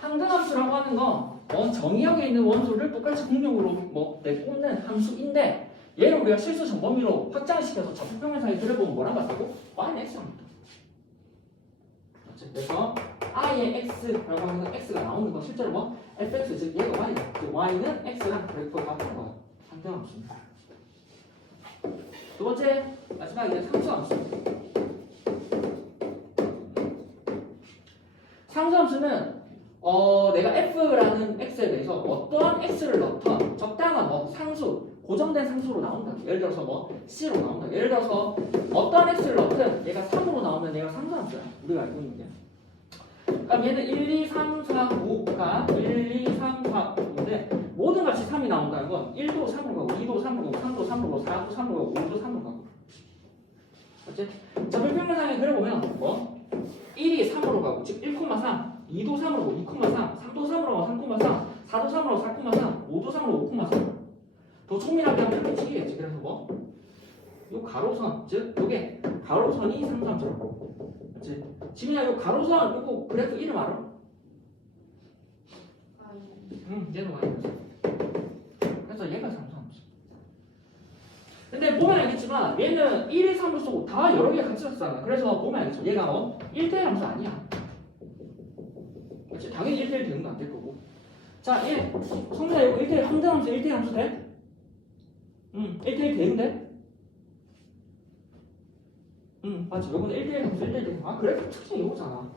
항등함수라고 하는 건 정의역에 있는 원소를 똑같이 공역으로 내꼽는 함수인데 얘를 우리가 실수 전범위로 확장시켜서 좌표평면상에 그려보면 뭐랑 같다고? y는 x랑 같다. 그래서 i의 x라고 하면 x가 나오는 건 실제로 fx 즉 얘가 y다. 즉 y는 x랑 그래프가 같은 거야. 항등함수. 두 번째 마지막 이제 상수함수. 상수함수는 내가 f라는 x에 대해서 어떠한 x를 넣던 적당한 상수, 고정된 상수로 나온다. 예를 들어서 c로 나온다. 예를 들어서 어떠한 x를 넣든 얘가 3으로 나오면 얘가 상수함수야. 우리가 알고 있는 게. 그럼 얘는 1, 2, 3, 4, 5가 1, 2, 3, 4, 5인데 모든 값이 3이 나온다는 건 1도 3으로 가고 2도 3으로 가고 3도 3으로 가고 4도 3으로 가고 5도 3으로 가고. 맞지? 자, 불평면상에 그려보면 1이 3으로 가고 즉 1,3, 2도 3으로 가고 2,3, 3도 3으로 가고 3,3, 4도 3으로 가고 4,3, 5도 3으로 5,3. 더 조밀하게 하면 이렇게 치겠지. 그래서 요 가로선, 즉 요게 가로선이 상수함수라고. 맞지? 지민아 요 가로선 요거 그래프 이름 알아? 얘도 많이 봤어. 그래서 얘가 상수함수. 근데 보면 알겠지만 얘는 1, 2, 3을 쓰고 다 여러 개 같이 썼잖아. 그래서 보면 알겠죠. 얘가 1대1 함수 아니야. 그렇지? 당연히 1대1 되는 거 안 될 거고. 자, 얘 성민아 이거 1대1 함수 1대1 함수 돼? 1대1 되는데? 맞지. 요거는 1대1 함수 1대1 되는 거. 아, 그래프 특징 이거잖아.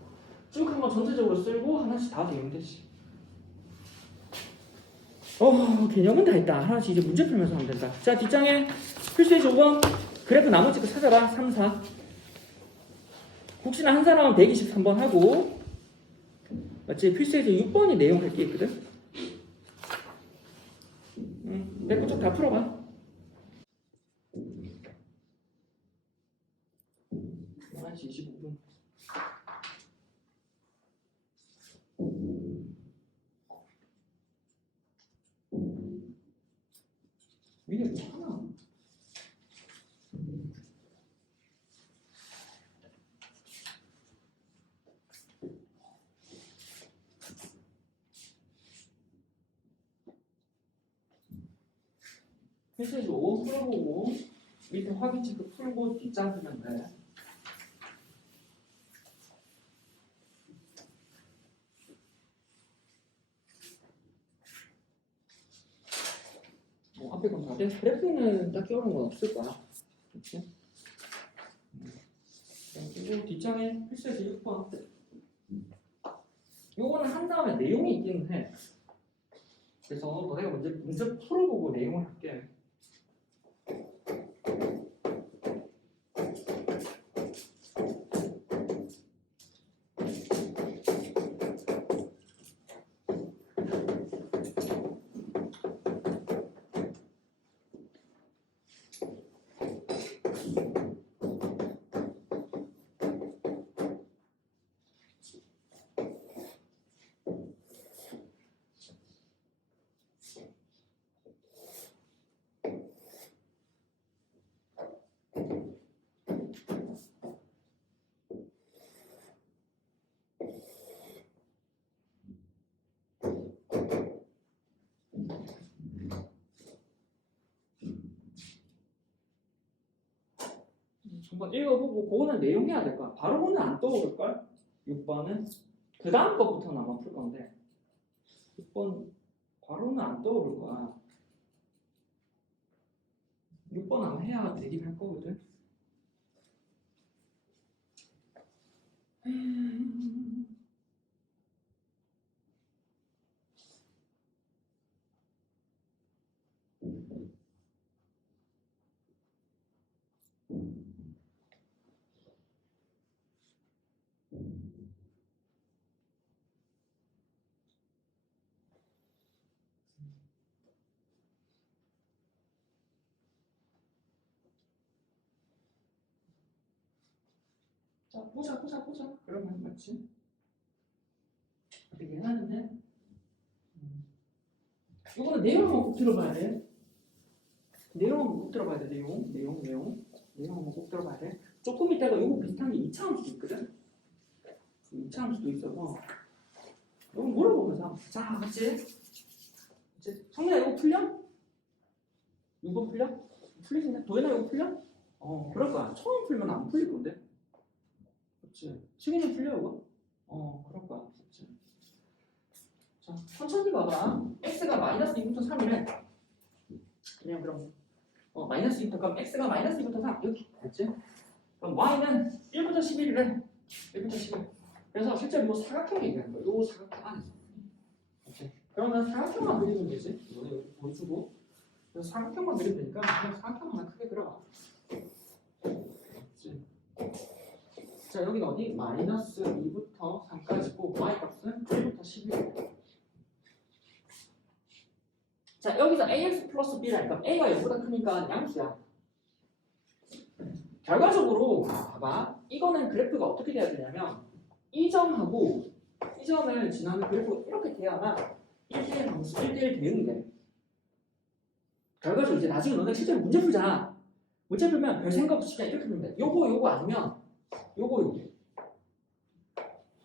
쭉 한번 전체적으로 쓸고 하나씩 다 되면 되지. 개념은 다 있다. 하나씩 이제 문제 풀면서 하면 된다. 자, 뒷장에 필수에서 5번 그래프 나머지 거 찾아봐. 3, 4. 혹시나 한 사람은 123번 하고, 맞지? 필수에서 6번이 내용 할 게 있거든. 내 거 좀 다 풀어봐. 11시 25분. 위에 뭐 하나? 필수에서 5번 풀어보고 밑에 확인 체크 풀고 뒷장 쓰면 돼. 앞에 건 다 돼. 그래프는 딱히 어려운 건 없을 거야. 그렇지? 그리고 뒷장에 필수에서 6번. 요거는 한 다음에 내용이 있기는 해. 그래서 너네가 문제 풀어보고 내용을 할게. 한번 읽어보고 그거는 내용 해야 될 거야. 바로 그는 안 떠오를걸? 6번은 그 다음 것부터는 아마 풀 건데 6번 바로는 안 떠오를 거야. 6번 아마 해야 되긴 할 거거든. 자, 보자. 그러면 맞지? 되게 하는데 이거는 내용을 꼭 들어봐야 돼. 내용은 꼭 들어봐야 돼. 내용은 꼭 들어봐야 돼. 조금 이따가 이거 비슷한 게 2차 함수도 있거든. 2차 함수도 있어서 이거 물어보면서 자, 맞지? 성민아 이거 풀려? 이거 풀려? 풀리겠네? 도현아 이거 풀려? 그럴 거야. 처음 풀면 안 풀릴 건데. 그렇지. 승희는 풀려 이거? 그럴 거야. 그렇지. 자, 천천히 봐봐. x가 마이너스 2부터 3이래. 그냥 그럼 마이너스 2부터 그럼 x가 마이너스 2부터 3 여기 됐지? 그럼 y는 1부터 11이래. 1부터 11. 그래서 실제 이 사각형 얘기하는 거야. 요 사각형 안에서. 오케이. 그러면 사각형만 그리면 되지. 이거 보여주고. 그래서 사각형만 그리면 되니까 그냥 사각형 하나 크게 그려봐. 됐지? 자 여기는 어디? 마이너스 2부터 3까지고 y 값은 1부터 11. 자 여기서 ax 플러스 b라니까 a가 0보다 크니까 양수야. 결과적으로 봐봐. 이거는 그래프가 어떻게 돼야 되냐면 이 점하고 이 점을 지나는 그래프가 이렇게 돼야만 1대1 함수 1대1 대응이 돼. 결과적으로 이제 나중에 너네 실제로 문제 풀잖아. 문제 풀면 별 생각 없이 그냥 이렇게 풀면 돼. 요거 아니면 요거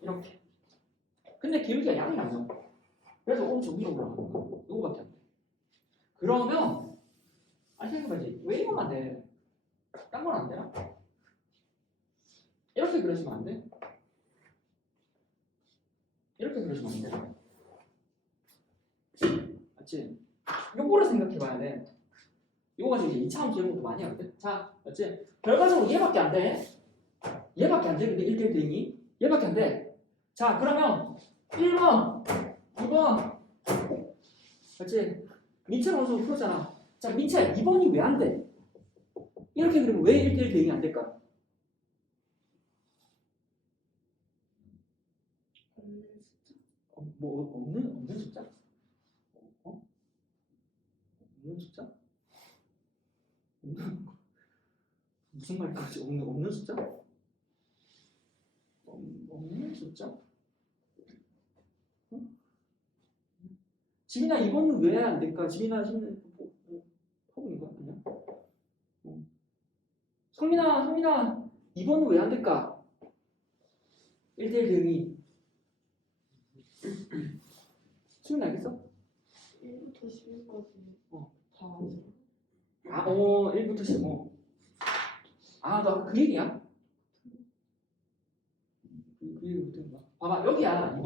이렇게. 근데 기울기가 양이 나죠. 그래서 오른쪽 위로 올라가는 거야. 요거밖에 안 돼. 그러면 생각해봐야지. 왜 이거만 돼? 딴 건 안 되나? 이렇게 그려주면 안 돼? 이렇게 그려주면 안 돼? 맞지? 요거를 생각해봐야 돼. 요거 가지고 이제 2차 함수 이런 것도 많이 하거든? 자, 맞지? 결과적으로 얘밖에 안 돼. 얘밖에 안 돼. 근데 1대1 대응이 얘밖에 안 돼. 자, 그러면 1번, 2번 맞지? 민철 함수 풀었잖아. 자, 민철 2번이 왜 안 돼? 이렇게 그리면 왜 1대1 대응이 안 될까? 없는 숫자? 없는 숫자? 무슨 말까지 없는 숫자? 없는 숫자? 응? 지민아 이거는 왜 안 될까? 지민아 허브인 거 아니야? 성민아 이거는 왜 안 될까? 1대1 대응이 수민 알겠어? 1부터 11까지 다 1부터 15. 너 그 얘기야? 그 얘기부터 해봐. 봐봐, 여기야.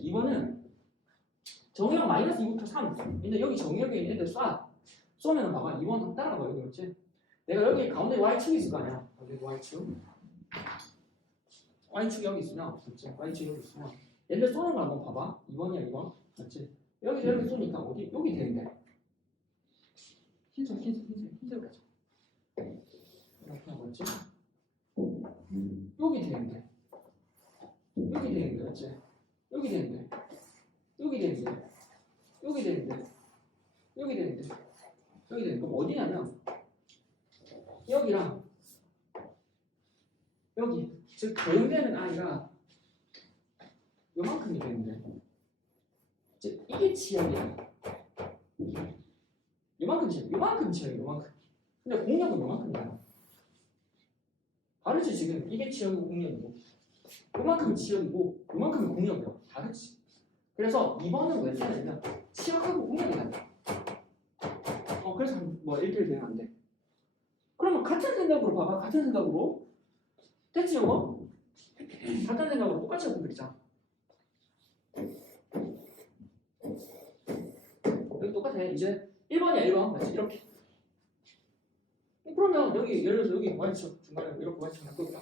이번은 정의역 마이너스 2부터 3. 근데 여기 정의역에 있는 애들 쏘면은 봐봐. 2번 한번 따라가봐. 여기 맞지? 내가 여기 가운데 Y축이 있을 거 아니야. 여기 Y축. Y축이 여기 있으면, 맞지? Y축이 여기 있으면. 얘들 쏘는 거 한번 봐봐. 2번이야, 2번. 맞지? 여기 쏘니까 어디? 여기 되는데. 흰색 가자. 이렇게 하겠지? 여기 되는데, 맞지? 여기 되는데, 그럼 어디냐면 여기랑 여기, 즉 도형되는 아이가 요만큼이 되는데, 즉 이게 지역이야. 요만큼 지역이야. 근데 공역은 요만큼이야. 다르지 지금. 이게 지역이고 공역이고 요만큼이 지역이고 요만큼이 공역이야. 다르지. 그래서 2번은 왜 써야 되냐? 지역하고 공역이다. 그래서 뭐 1대1 대응 안 돼. 그러면 같은 생각으로 봐봐. 됐지 이거? 같은 생각으로 똑같이 하고 그리자. 여기 똑같아. 이제 1번이야 1번. 맞지? 이렇게. 그러면 여기 예를 들어서 여기 Y축 중간에 이렇게 Y축 놔둘까?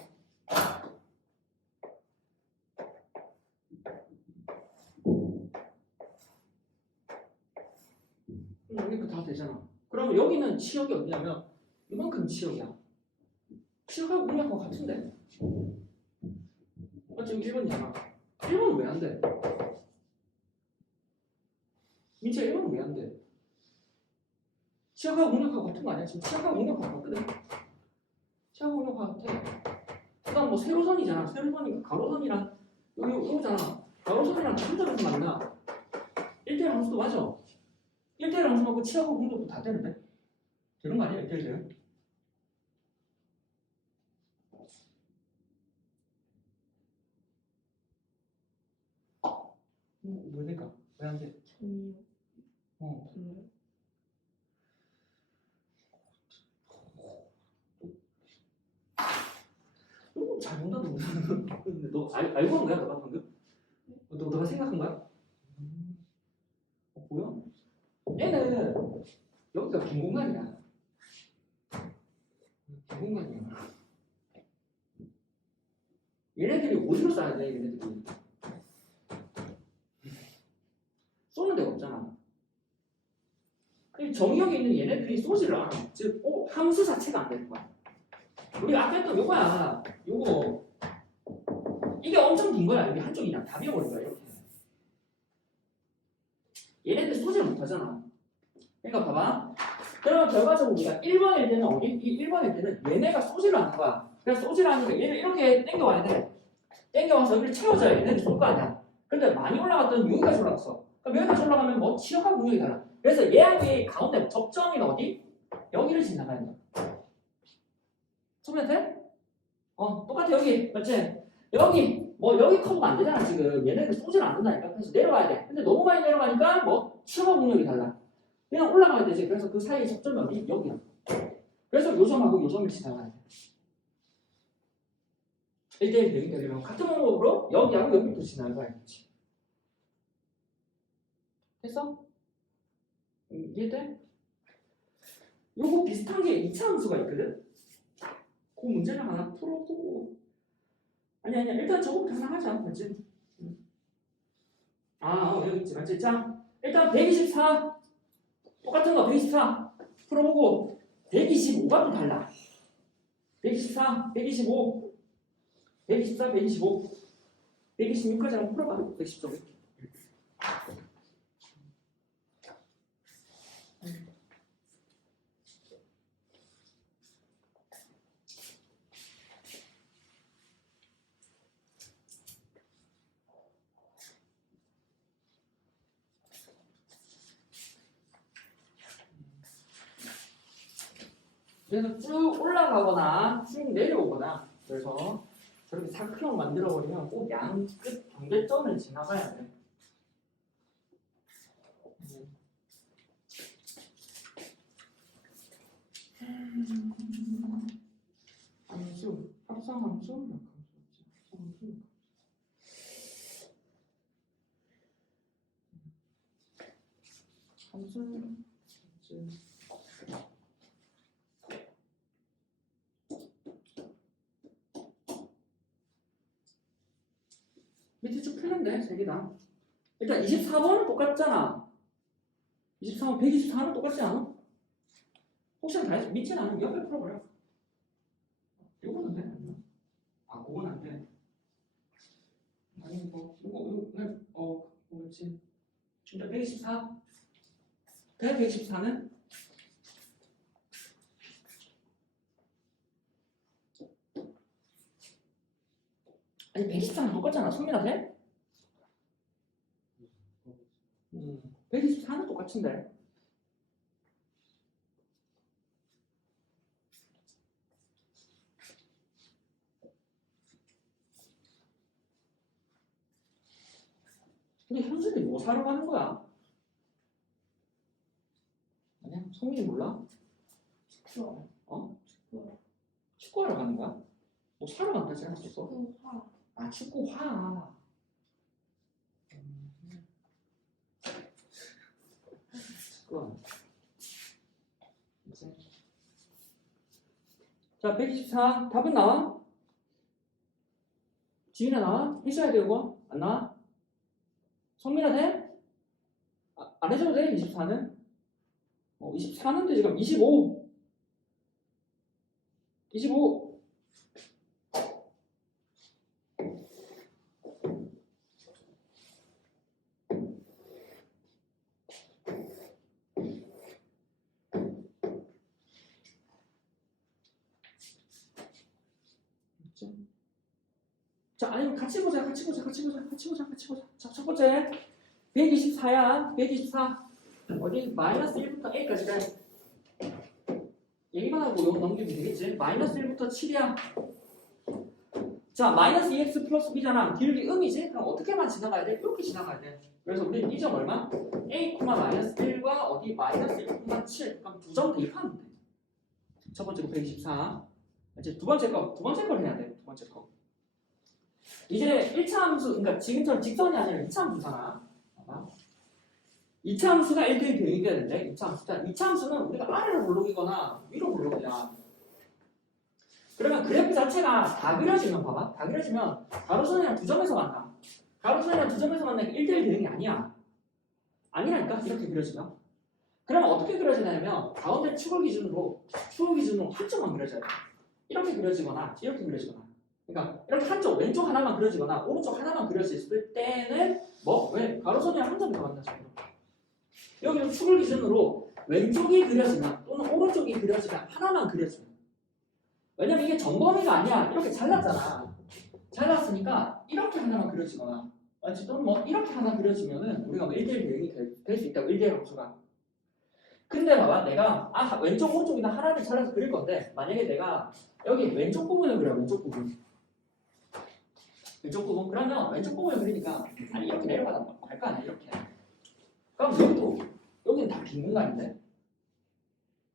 여기 다 되잖아. 그러면 여기는 치역이 어디냐면 이만큼 치역이야. 치역하고 공략하고 같은데? 지금 1번이잖아. 1번은 왜 안 돼? 민채 1번은 왜 안 돼? 치역하고 공략하고 같은 거 아니야? 지금 치역하고 공략하고 같거든? 치역하고 공략하고 같아. 그 다음 뭐 세로선이잖아. 세로선이니까 가로선이랑 요거잖아. 가로선이랑 같은 점에서 만나. 1대1 함수도 맞아. 1대1 함수하고 치하고 공격도 다 되는데? 되는 거 아니야? 1대1 대응? 뭐 될까? 왜 안 돼? 정의역 잘 본다 너. 근데 너 알고 한 거야? 너가 방금? 너가 생각한 거야? 뭐야? 얘는 여기가 빈 공간이야. 공간이야. 얘네들이 어디로 쏴야 돼? 얘네들이 쏘는 데가 없잖아. 이 정의역에 있는 얘네들이 쏘지를 않아. 즉, 함수 자체가 안 되는 거야. 우리가 아까 했던 요거야. 요거 이게 엄청 긴 거야. 여기 한쪽이 그냥 다 비워버린 거야. 이렇게. 얘네들 쏘지를 못하잖아. 그러니까 봐봐. 그러면 결과적으로 우리가 1번일 때는 어디? 이 1번일 때는 얘네가 쏘지를 않는 거야. 그래서 쏘지를 않으니까 얘를 이렇게 당겨와야 돼. 당겨와서 여기를 채워줘야 얘네들 쏠 거 아니야. 근데 많이 올라갔더니 여기까지 올라갔어. 그럼 여기까지 올라가면 뭐 치역하고 공격이 달라. 그래서 얘하고 가운데 접점이 어디? 여기를 지나가야 돼. 소면 돼? 똑같아 여기. 맞지? 여기 여기 커브가 안 되잖아 지금. 얘네들 쏘지를 않는다니까. 그래서 내려가야 돼. 근데 너무 많이 내려가니까 치역하고 공격이 달라. 그냥 올라가야 되지. 그래서 그 사이에 접점이 어디? 여기야. 그래서 요점하고 요점을 지나가야 돼. 1대1 대응이 되려면 같은 방법으로 여기하고 여기부터 지나가야지. 됐어? 이해돼? 요거 비슷한 게 2차 함수가 있거든? 그 문제를 하나 풀어보고. 아니야. 일단 저거부터 하나 하자. 맞지? 여기 있지. 맞지? 자, 일단 124. 똑같은 거 124. 풀어보고. 125가 또 달라. 124, 125. 124, 125. 126까지 한번 풀어봐. 110쪽. 그래서 쭉 올라가거나 쭉 내려오거나 그래서 저렇게 사각형 만들어버리면 꼭 양끝 경계점을 지나가야 돼. 함수, 합성함수, 합성함수. 밑에 쭉 펴는데, 세 개 다. 일단 24번은 똑같잖아. 23번, 124는 똑같지 않아? 혹시나 다 해서 밑에 나는 옆에 풀어버려. 요거는 돼. 그건 안 돼. 아니, 이거, 그렇지. 일단 124. 대 124는? 아니 124는 똑같잖아. 성민아 돼? 124는 똑같은데. 근데 현준이 뭐 사러 가는 거야? 아니야? 성민이 몰라? 축구. 축구하러 가는 거야? 뭐 사러 간다지 않았어? 축구화. 축구화. 축구화. 자, 124. 답은 나와? 지민아 나와? 해줘야 돼, 이거? 안 나와? 성민아 돼? 안 해줘도 돼, 24는? 24는 돼, 지금. 25. 25. 자, 아니면 같이 보자. 자, 첫 번째. 124야. 124. 어디? 마이너스 1부터 A까지 돼. 얘기만 하고 이거 넘기면 되겠지? 마이너스 1부터 7이야. 자, 마이너스 2x 플러스 b잖아. 기울기 음이지? 그럼 어떻게만 지나가야 돼? 이렇게 지나가야 돼. 그래서 우리 이 점 얼마? a, 마이너스 1과 어디? 마이너스 1,7. 그럼 두 점 대입하면 돼. 첫 번째 거 124. 이제 두 번째 걸 해야 돼. 두 번째 거. 이제 1차 함수, 그러니까 지금처럼 직선이 아니라 2차 함수잖아. 2차 함수가 1대1 대응이 되는데 2차 함수. 2차 함수는 우리가 아래로 블록이거나 위로 블록이야. 그러면 그래프 자체가 다 그려지면 봐봐. 다 그려지면 가로선이랑 두 점에서 만나. 가로선이랑 두 점에서 만나니까 1대1 대응이 아니야. 아니라니까 이렇게 그려지면. 그러면 어떻게 그려지냐면 가운데 축을 기준으로 한쪽만 그려져야 돼. 이렇게 그려지거나 이렇게 그려지거나. 그러니까 이렇게 한쪽 왼쪽 하나만 그려지거나 오른쪽 하나만 그려질 때는 뭐 왜 가로선이랑 한 점에서 만나죠. 여기는 축을 기준으로 왼쪽이 그려지면 또는 오른쪽이 그려지면 하나만 그려줘요. 왜냐면 이게 정범위가 아니야. 이렇게 잘랐잖아. 잘랐으니까 이렇게 하나만 그려지거나 맞지? 또는 뭐 이렇게 하나 그려지면은 우리가 뭐 1대1 대응이 될 수 있다고 1대1 함수가. 근데 봐봐 내가 왼쪽 오른쪽이나 하나를 잘라서 그릴 건데 만약에 내가 여기 왼쪽 부분을 그려. 왼쪽 부분 그러면 왼쪽 부분을 그리니까 아니 이렇게 내려가다 할 거 아니야 이렇게. 그럼 여기는 다 빈 공간인데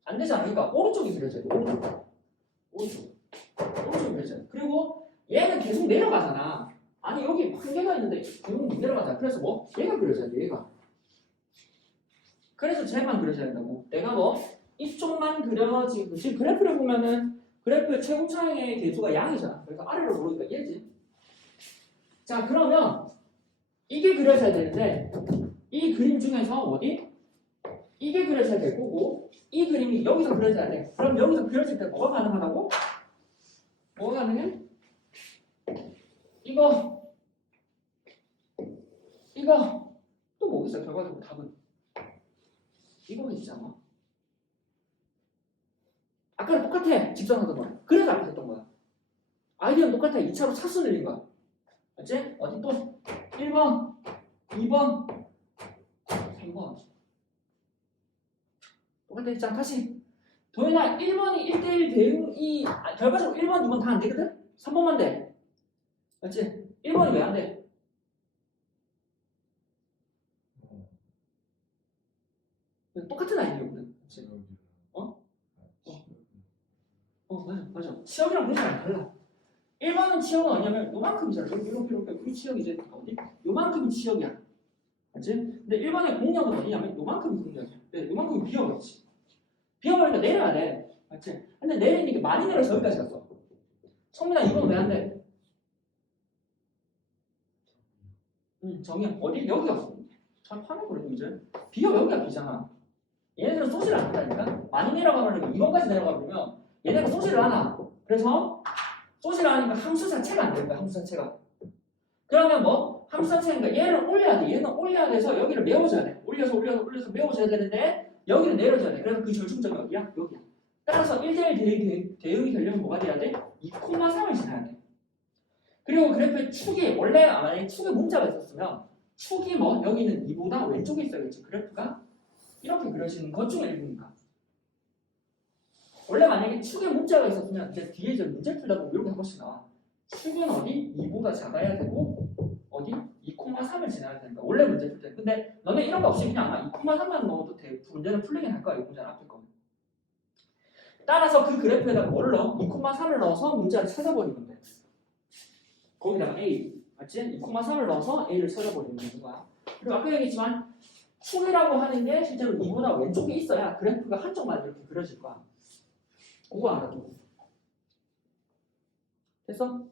안 되잖아. 그러니까 오른쪽이 그려져야 돼. 오른쪽이 그려져야 돼. 그리고 얘는 계속 내려가잖아. 아니 여기 한계가 있는데 계속 못 내려가잖아. 그래서 뭐 얘가 그려져야 돼. 얘가. 그래서 쟤만 그려져야 된다고. 내가 뭐 이쪽만 그려지고 지금 그래프를 보면은 그래프의 최고차항의 계수가 양이잖아. 그래서 아래로 보니까 얘지. 자 그러면 이게 그려져야 되는데 이 그림 중에서 어디? 이게 그려져야 될 거고 이 그림이 여기서 그려져야 돼. 그럼 여기서 그려질 때 뭐가 가능하다고? 뭐가 가능해? 이거 또 뭐겠어? 결과적으로 답은 이거겠잖아. 아까랑 똑같아. 직선하던 거야. 그래서 앞에 했던 거야. 아이디어는 똑같아. 2차로 차수 늘린 거야. 맞지? 어디 또? 1번 2번 3번 똑같아. 자 다시 도현아 1번이 1대1 대응이 결과적으로 1번 2번 다 안 되거든? 3번만 돼. 맞지? 1번이 왜 안 돼? 똑같은 아이디어거든. 맞지? 맞아. 치역이랑 문제가 달라. 1번은 치역은 어디냐면 요만큼이잖아. 이렇게 우리 치역이 이제 어디? 요만큼이 치역이야. 맞지? 근데 1번의 공역은 어디냐면 요만큼이 공역이야. 요만큼이 비어버리지. 비어버리니까 내려야 돼. 맞지? 근데 내리니까 많이 내려서 여기까지 갔어. 성민아 이건 왜 안 돼? 정의야 어디? 여기 갔어. 잘 파내버리고 이제. 비어 여기가 비잖아. 얘네들은 소실을 안 한다니까? 많이 내려가버리고 2번까지 내려가버리면 얘네가 소실을 하나. 그래서 소실을 하니까 함수 자체가 안 되는 거야. 함수 자체가. 그러면 뭐? 함수 자체니까 얘를 올려야 돼. 얘는 올려야 돼서 여기를 메워줘야 돼. 올려서 메워줘야 되는데 여기를 내려줘야 돼. 그래서 그 절충점이 어디야? 여기야. 따라서 1대1 대응이 되려면 뭐가 돼야 돼? 2,3을 지나야 돼. 그리고 그래프의 축이 원래 만약에 축에 문자가 있었으면 축이 뭐? 여기는 2보다 왼쪽에 있어야겠지. 그래프가 이렇게 그려지는 것 중에 일부니까. 원래 만약에 축에 문자가 있었으면 이제 뒤에 이제 문제 풀다 보면 이렇게 한 번씩 나와. 축은 어디? 2보다 작아야 되고 어디? 2,3을 지나야 되니까 원래 문제 풀 때. 근데 너네 이런 거 없이 그냥 아마 2,3만 넣어도 돼. 문제는 풀리긴 할 거야. 이 문제는 앞에 거. 따라서 그 그래프에다가 뭐를 넣어? 2,3을 넣어서 문자를 찾아버리면 돼. 거기다가 A 맞지? 2,3을 넣어서 A를 찾아버리면 되는 거야. 그리고 아까 얘기했지만 축이라고 하는 게 실제로 2보다 왼쪽에 있어야 그래프가 한쪽만 이렇게 그려질 거야. 그거 알아두고. 됐어?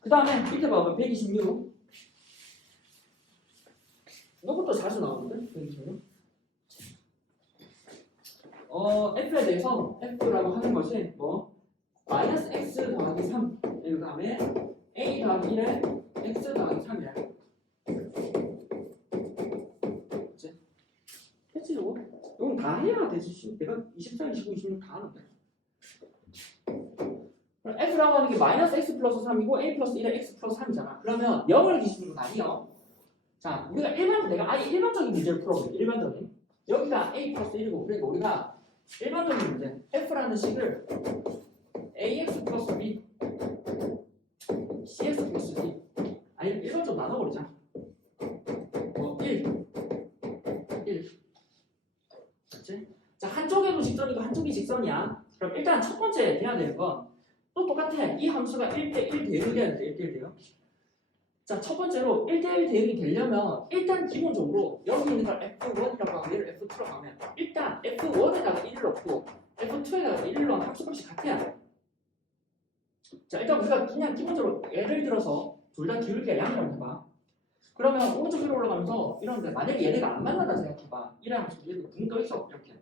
그 다음에 밑에 봐봐. 126. 이것도 자주 나오는데? 126. F에 대해서 F라고 하는 것이 뭐? 마이너스 X 더하기 3. 그 다음에 A 더하기 1에 X 더하기 3이야. 그치? 됐지, 이거? 이건 다 해야 되지. 내가 24, 29, 26 다 하는데. F라고 하는 게 마이너스 X 플러스 3이고 A 플러스 1에 X 플러스 3이잖아. 그러면 0을 기준으로 나뉘어. 자, 우리가 내가 아예 일반적인 문제를 풀어볼게. 일반적인. 여기가 A 플러스 1이고, 그러니까 우리가 일반적인 문제, F라는 식을 AX 플러스 B, CX 플러스 D, 아니, 일반적으로 나눠버리자. 1. 맞지? 자, 한쪽에도 직선이고 한쪽이 직선이야. 그럼 일단 첫 번째 해야 되는 건 또 똑같아. 이 함수가 1대1 대응이 돼야 돼. 1대1 대응. 자, 첫 번째로 1대1 대응이 되려면 일단 기본적으로 여기 있는 걸 F1이라고 하고 얘를 F2라고 하면 일단 F1에다가 1을 넣고 F2에다가 1을 넣으면 함수값이 같아야 돼. 자, 일단 우리가 그냥 기본적으로 예를 들어서 둘 다 기울기가 양이라고 해봐. 그러면 오른쪽 위로 올라가면서 이러는데 만약에 얘네가 안 만난다 생각해봐. 이래하면서 얘도 붕 떠있어. 이렇게.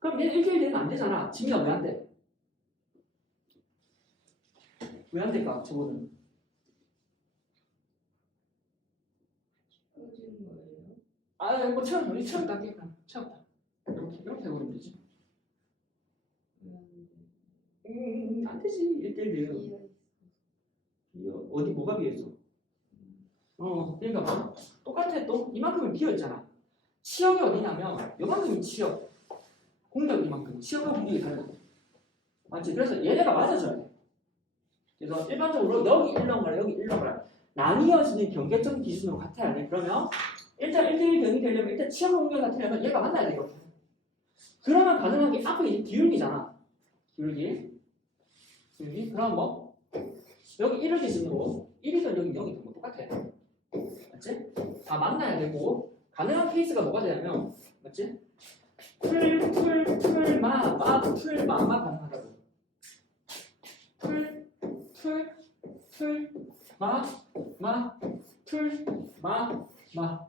그럼 얘는 1대1 되면 안 되잖아. 지민아 왜 안 돼? 왜 안 될까? 저거는. 떨어지는 거예요? 아, 뭐 체험, 우리 체험 다 깨끗한. 체험 다. 이렇게 해버리면 되지. 안 되지. 1대1 되면. 이거 어디 뭐가 비어있어? 그러니까 뭐 똑같아. 또 이만큼은 비어있잖아. 치역이 어디냐면 요만큼이 치역. 공력 이만큼. 치역과 공력이 달라. 맞지? 그래서 얘네가 맞아줘야 돼. 그래서 일반적으로 여기 1넘어라 여기 1넘어라 나뉘어지는 경계점 기준으로 같아야 돼. 그러면 일단 1대1 변이 되려면 일단 치역과 공력이 같으려면 얘가 만나야 돼. 이렇게. 그러면 가능한 게 앞에 이제 기울기잖아. 기울기. 그럼 뭐 여기 1을 기준으로 1이든 여기 0이든 뭐 똑같아. 맞지? 다 만나야 되고 가능한 케이스가 뭐가 되냐면 맞지? 풀마 가능하다고. 마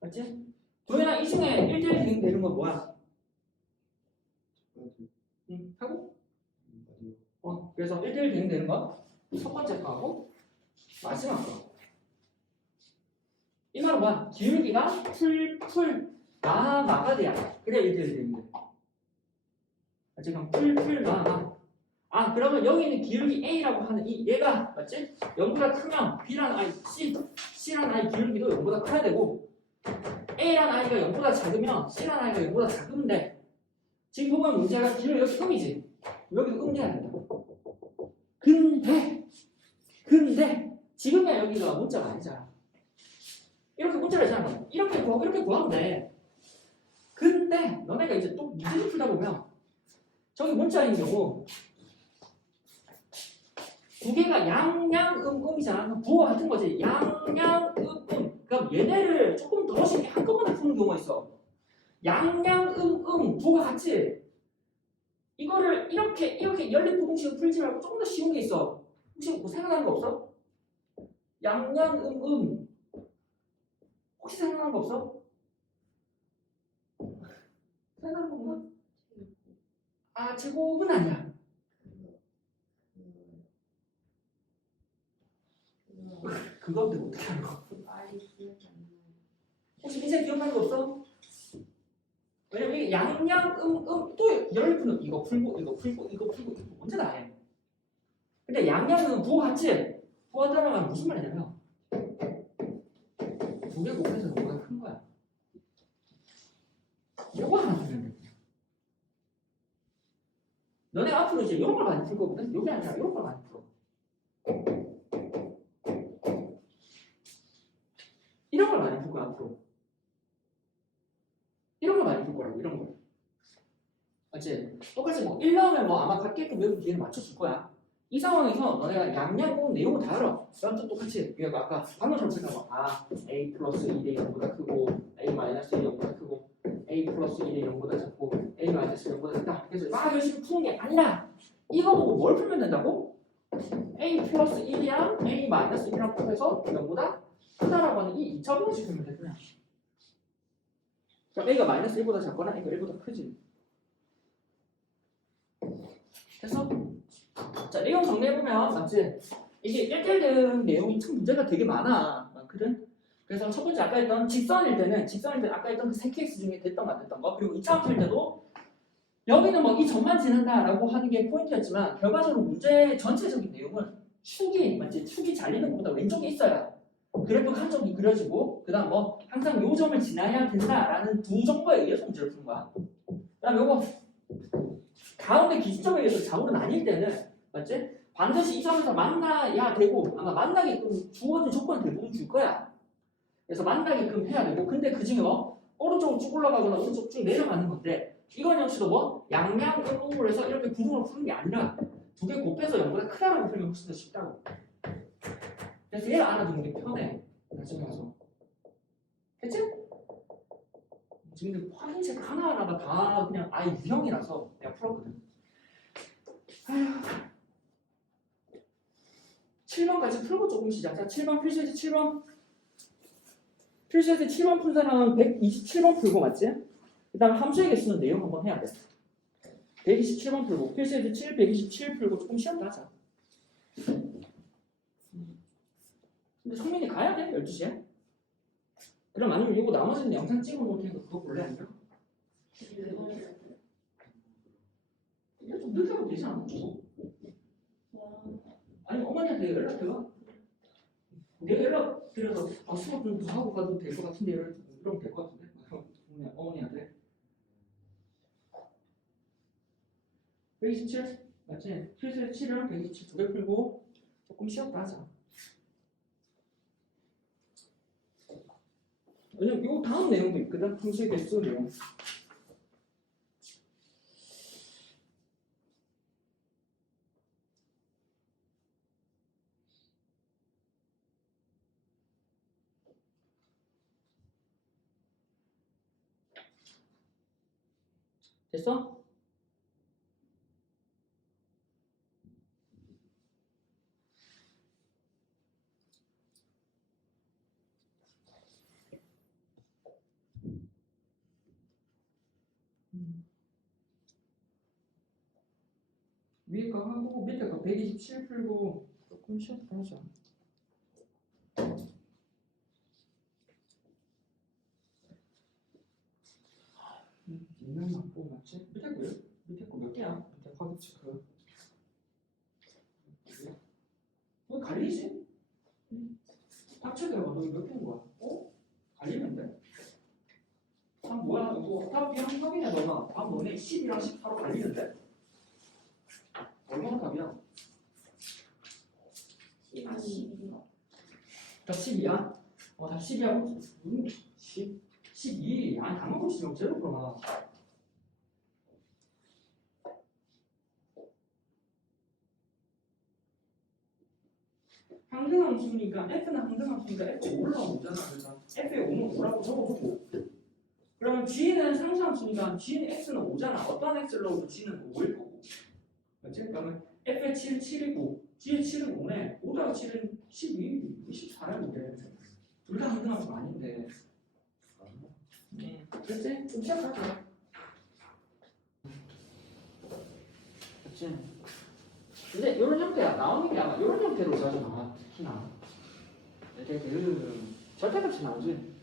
맞지? 도현아 이 중에 1대1 되는 건 뭐야? 하고? 그래서 1대1 되는 거 첫 번째 거하고 마지막 거. 이 말은 뭐야? 기울기가 마가 돼야 그래 1대1 되는데. 맞지? 그럼 마. 그러면 여기 있는 기울기 A라고 하는 이 얘가 맞지? 0보다 크면 B라는 아이 C라는 아이 기울기도 0보다 커야 되고 A라는 아이가 0보다 작으면 C라는 아이가 0보다 작으면 돼. 지금 보면 문제가 기울기 여기 음이지. 여기도 돼야 된다. 근데 지금이야 여기가 문자가 아니잖아. 이렇게 문자를 했잖아. 이렇게 구하면 돼. 근데 너네가 이제 또 문제를 풀다 보면 저기 문자인 경우 두 개가 양양음음이잖아. 부호가 같은 거지. 양양음음. 그럼 얘네를 조금 더 쉽게 한꺼번에 푸는 경우가 있어. 양양음음 부호가 같이. 이거를 이렇게 연립 부등식을 풀지 말고 조금 더 쉬운 게 있어. 혹시 뭐 생각나는 거 없어? 양양음음 혹시 생각나는 거 없어? 생각나는 거 없나? 제곱은 아니야. 그건데 어떻게 하는 거? 혹시 인생 기억나는 거 없어? 왜냐면 이게 양양음음 또 연립부는 이거 풀고 언제 다 해. 근데 양양은 부호 같지? 부호 따라가면 무슨 말이냐면 두 개 곱해서 뭐가 큰 거야. 이거 하나 풀면 돼. 너네 앞으로 이제 이런 걸 많이 풀 거거든? 이게 아니라 이런 걸 많이 풀어. 이런 걸 많이 풀 거야 앞으로. 이런 걸 많이 풀 거라고 이런 걸. 맞지? 똑같이 뭐 1 나오면 뭐 아마 같게끔 여기 뒤에는 맞춰줄 거야. 이 상황에서 너네가 양양공 내용을 다 알아. 그럼 또 똑같이 우리가 아까 방금처럼 생각하면 A 플러스 1이 0보다 크고 A 마이너스 1이 0보다 크고 A 플러스 1이 0보다 작고 A 마이너스 1이 0보다 작다. 그래서 막 열심히 푸는 게 아니라 이거 보고 뭘 풀면 된다고? A 플러스 1이랑 A 마이너스 1이랑 곱해서 0보다 크다라고 하는 이 2차 방식 풀면 돼 그냥. 그럼 A가 마이너스 1보다 작거나 A가 1보다 크지. 됐어? 자, 내용 정리해보면 맞지? 이게 1대1 되는 내용이 참 문제가 되게 많거든? 그래서 첫 번째 아까 했던 직선일 때는 아까 했던 그 세 케이스 중에 됐던 안 됐던 거 그리고 2차 함수일 때도 여기는 뭐 이 점만 지난다라고 하는 게 포인트였지만 결과적으로 문제 전체적인 내용은 축이 잘리는 것보다 왼쪽에 있어야 그래프 한쪽이 그려지고 그 다음 뭐 항상 요 점을 지나야 된다라는 두 정보에 의해서 문제를 푸는 거야. 그 다음 요거 가운데 기준점에 의해서 좌우로 나뉠 때는 맞지? 반드시 이 점에서 만나야 되고 아마 만나게끔 주어진 조건을 대부분 줄 거야. 그래서 만나게끔 해야 되고 근데 그 중에 뭐 오른쪽으로 쭉 올라가거나 오른쪽 쭉 내려가는 건데 이건 역시도 뭐 양양음음으로 해서 이렇게 구분을 푸는 게 아니라 두 개 곱해서 0보다 크다라고 풀면 훨씬 더 쉽다고. 그래서 얘를 알아두는 게 편해. 나중에 가서. 됐지? 지금 확인책 하나하나가 다 그냥 아예 유형이라서 내가 풀었거든. 아휴. 7번까지 풀고 조금 시작. 자, 7번 필수에서 7번. 필수에서 7번 푼 사람은 127번 풀고 맞지? 그 다음 함수의 개수는 내용 한번 해야 돼. 127번 풀고 필수에서 7, 127 풀고 조금 시험 하자. 근데 성민이 가야 돼 12시에. 그럼 아니면 이거 나머지는 영상 찍어 놓을 테니까 그거 볼래 아니면? 이거 좀 늦게 하면 되지 않아? 아니 어머니한테 연락해봐. 내가 연락 드려서 수업 좀 더 하고 가도 될 것 같은데 이러면 될 것 같은데? 그냥 어머니한테 127? 맞지? 필수에 7이랑 127 두 개 풀고 조금 쉬었다 하자. 왜냐면 요 다음 내용도 있거든. 함수의 개수 내용. 됐어? 위에 거 하고 밑에 거 127 풀고 조금 쉬었다 하자. 이면 맞고 맞지? 밑에 거요? 밑에 거 몇 개야? 밑에 화도 체크. 뭐 갈리지? 닥쳐들어가 너몇 개인 거야? 어? 갈리는데? 아 뭐야? 뭐 답이 한석이냐 너나? 아 너네 10이랑 14로 갈리는데? 얼마나 답이야? 답 10이야? 답 10이야? 10? 12? 아니 다 먹고 있으면 제로 그러나. 항등함수니까 F는 항등함수니까 F 5라고 오잖아. 그래서 F에 5는 5라고 적어보고 그러면 G는 상수함수니까 G는 X는 5잖아. 어떤 X를 넣어도 G는 5일 거고 맞지? 그러면 F의 7은 7이고 G의 7은 5네 5다가 7은 12, 24야 이게 둘 다 항등함수가 아닌데 그렇지? 좀 시작하자 그렇지? 근데 이런 형태야 나오는 게 아마 이런 형태로 자주 나와 특히나 이렇게 절대값이 나오지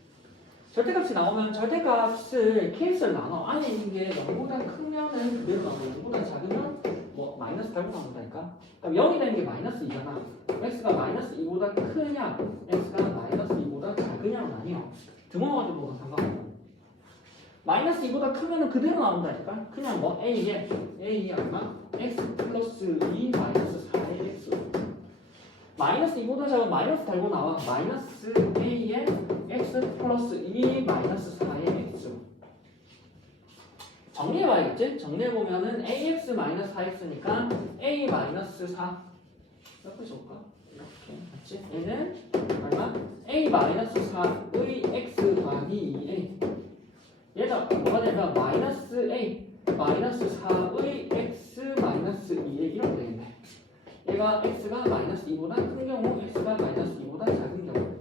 절대값이 나오면 절대값을 케이스를 나눠 안에 있는 게 0보다 크면은 그대로 나오고 0보다 작으면 뭐 마이너스 달고 나온다니까 그럼 0이 되는 게 마이너스 2잖아 x가 마이너스 2보다 크냐 x가 마이너스 2보다 작으냐는 아니야 등호가지고 뭐가 상관없고 마이너스 2보다 크면은 그대로 나온다니까 그냥 뭐 a에 얼마? x 플러스 2 마이너스 4의 x 마이너스 2보다 작은 마이너스 달고 나와 마이너스 a에 x 플러스 2 마이너스 4의 x 정리해봐야겠지? 정리해보면은 ax 마이너스 4x니까 a 마이너스 4 이렇게 적을까? 이렇게 맞지? 얘는 얼마? a 마이너스 4의 x 더하기 2a 얘가 뭐가 되면 마이너스 a 마이너스 4의 x 마이너스 2a 이렇게 되겠네 얘가 x가 마이너스 2보다 큰 경우 x가 마이너스 2보다 작은 경우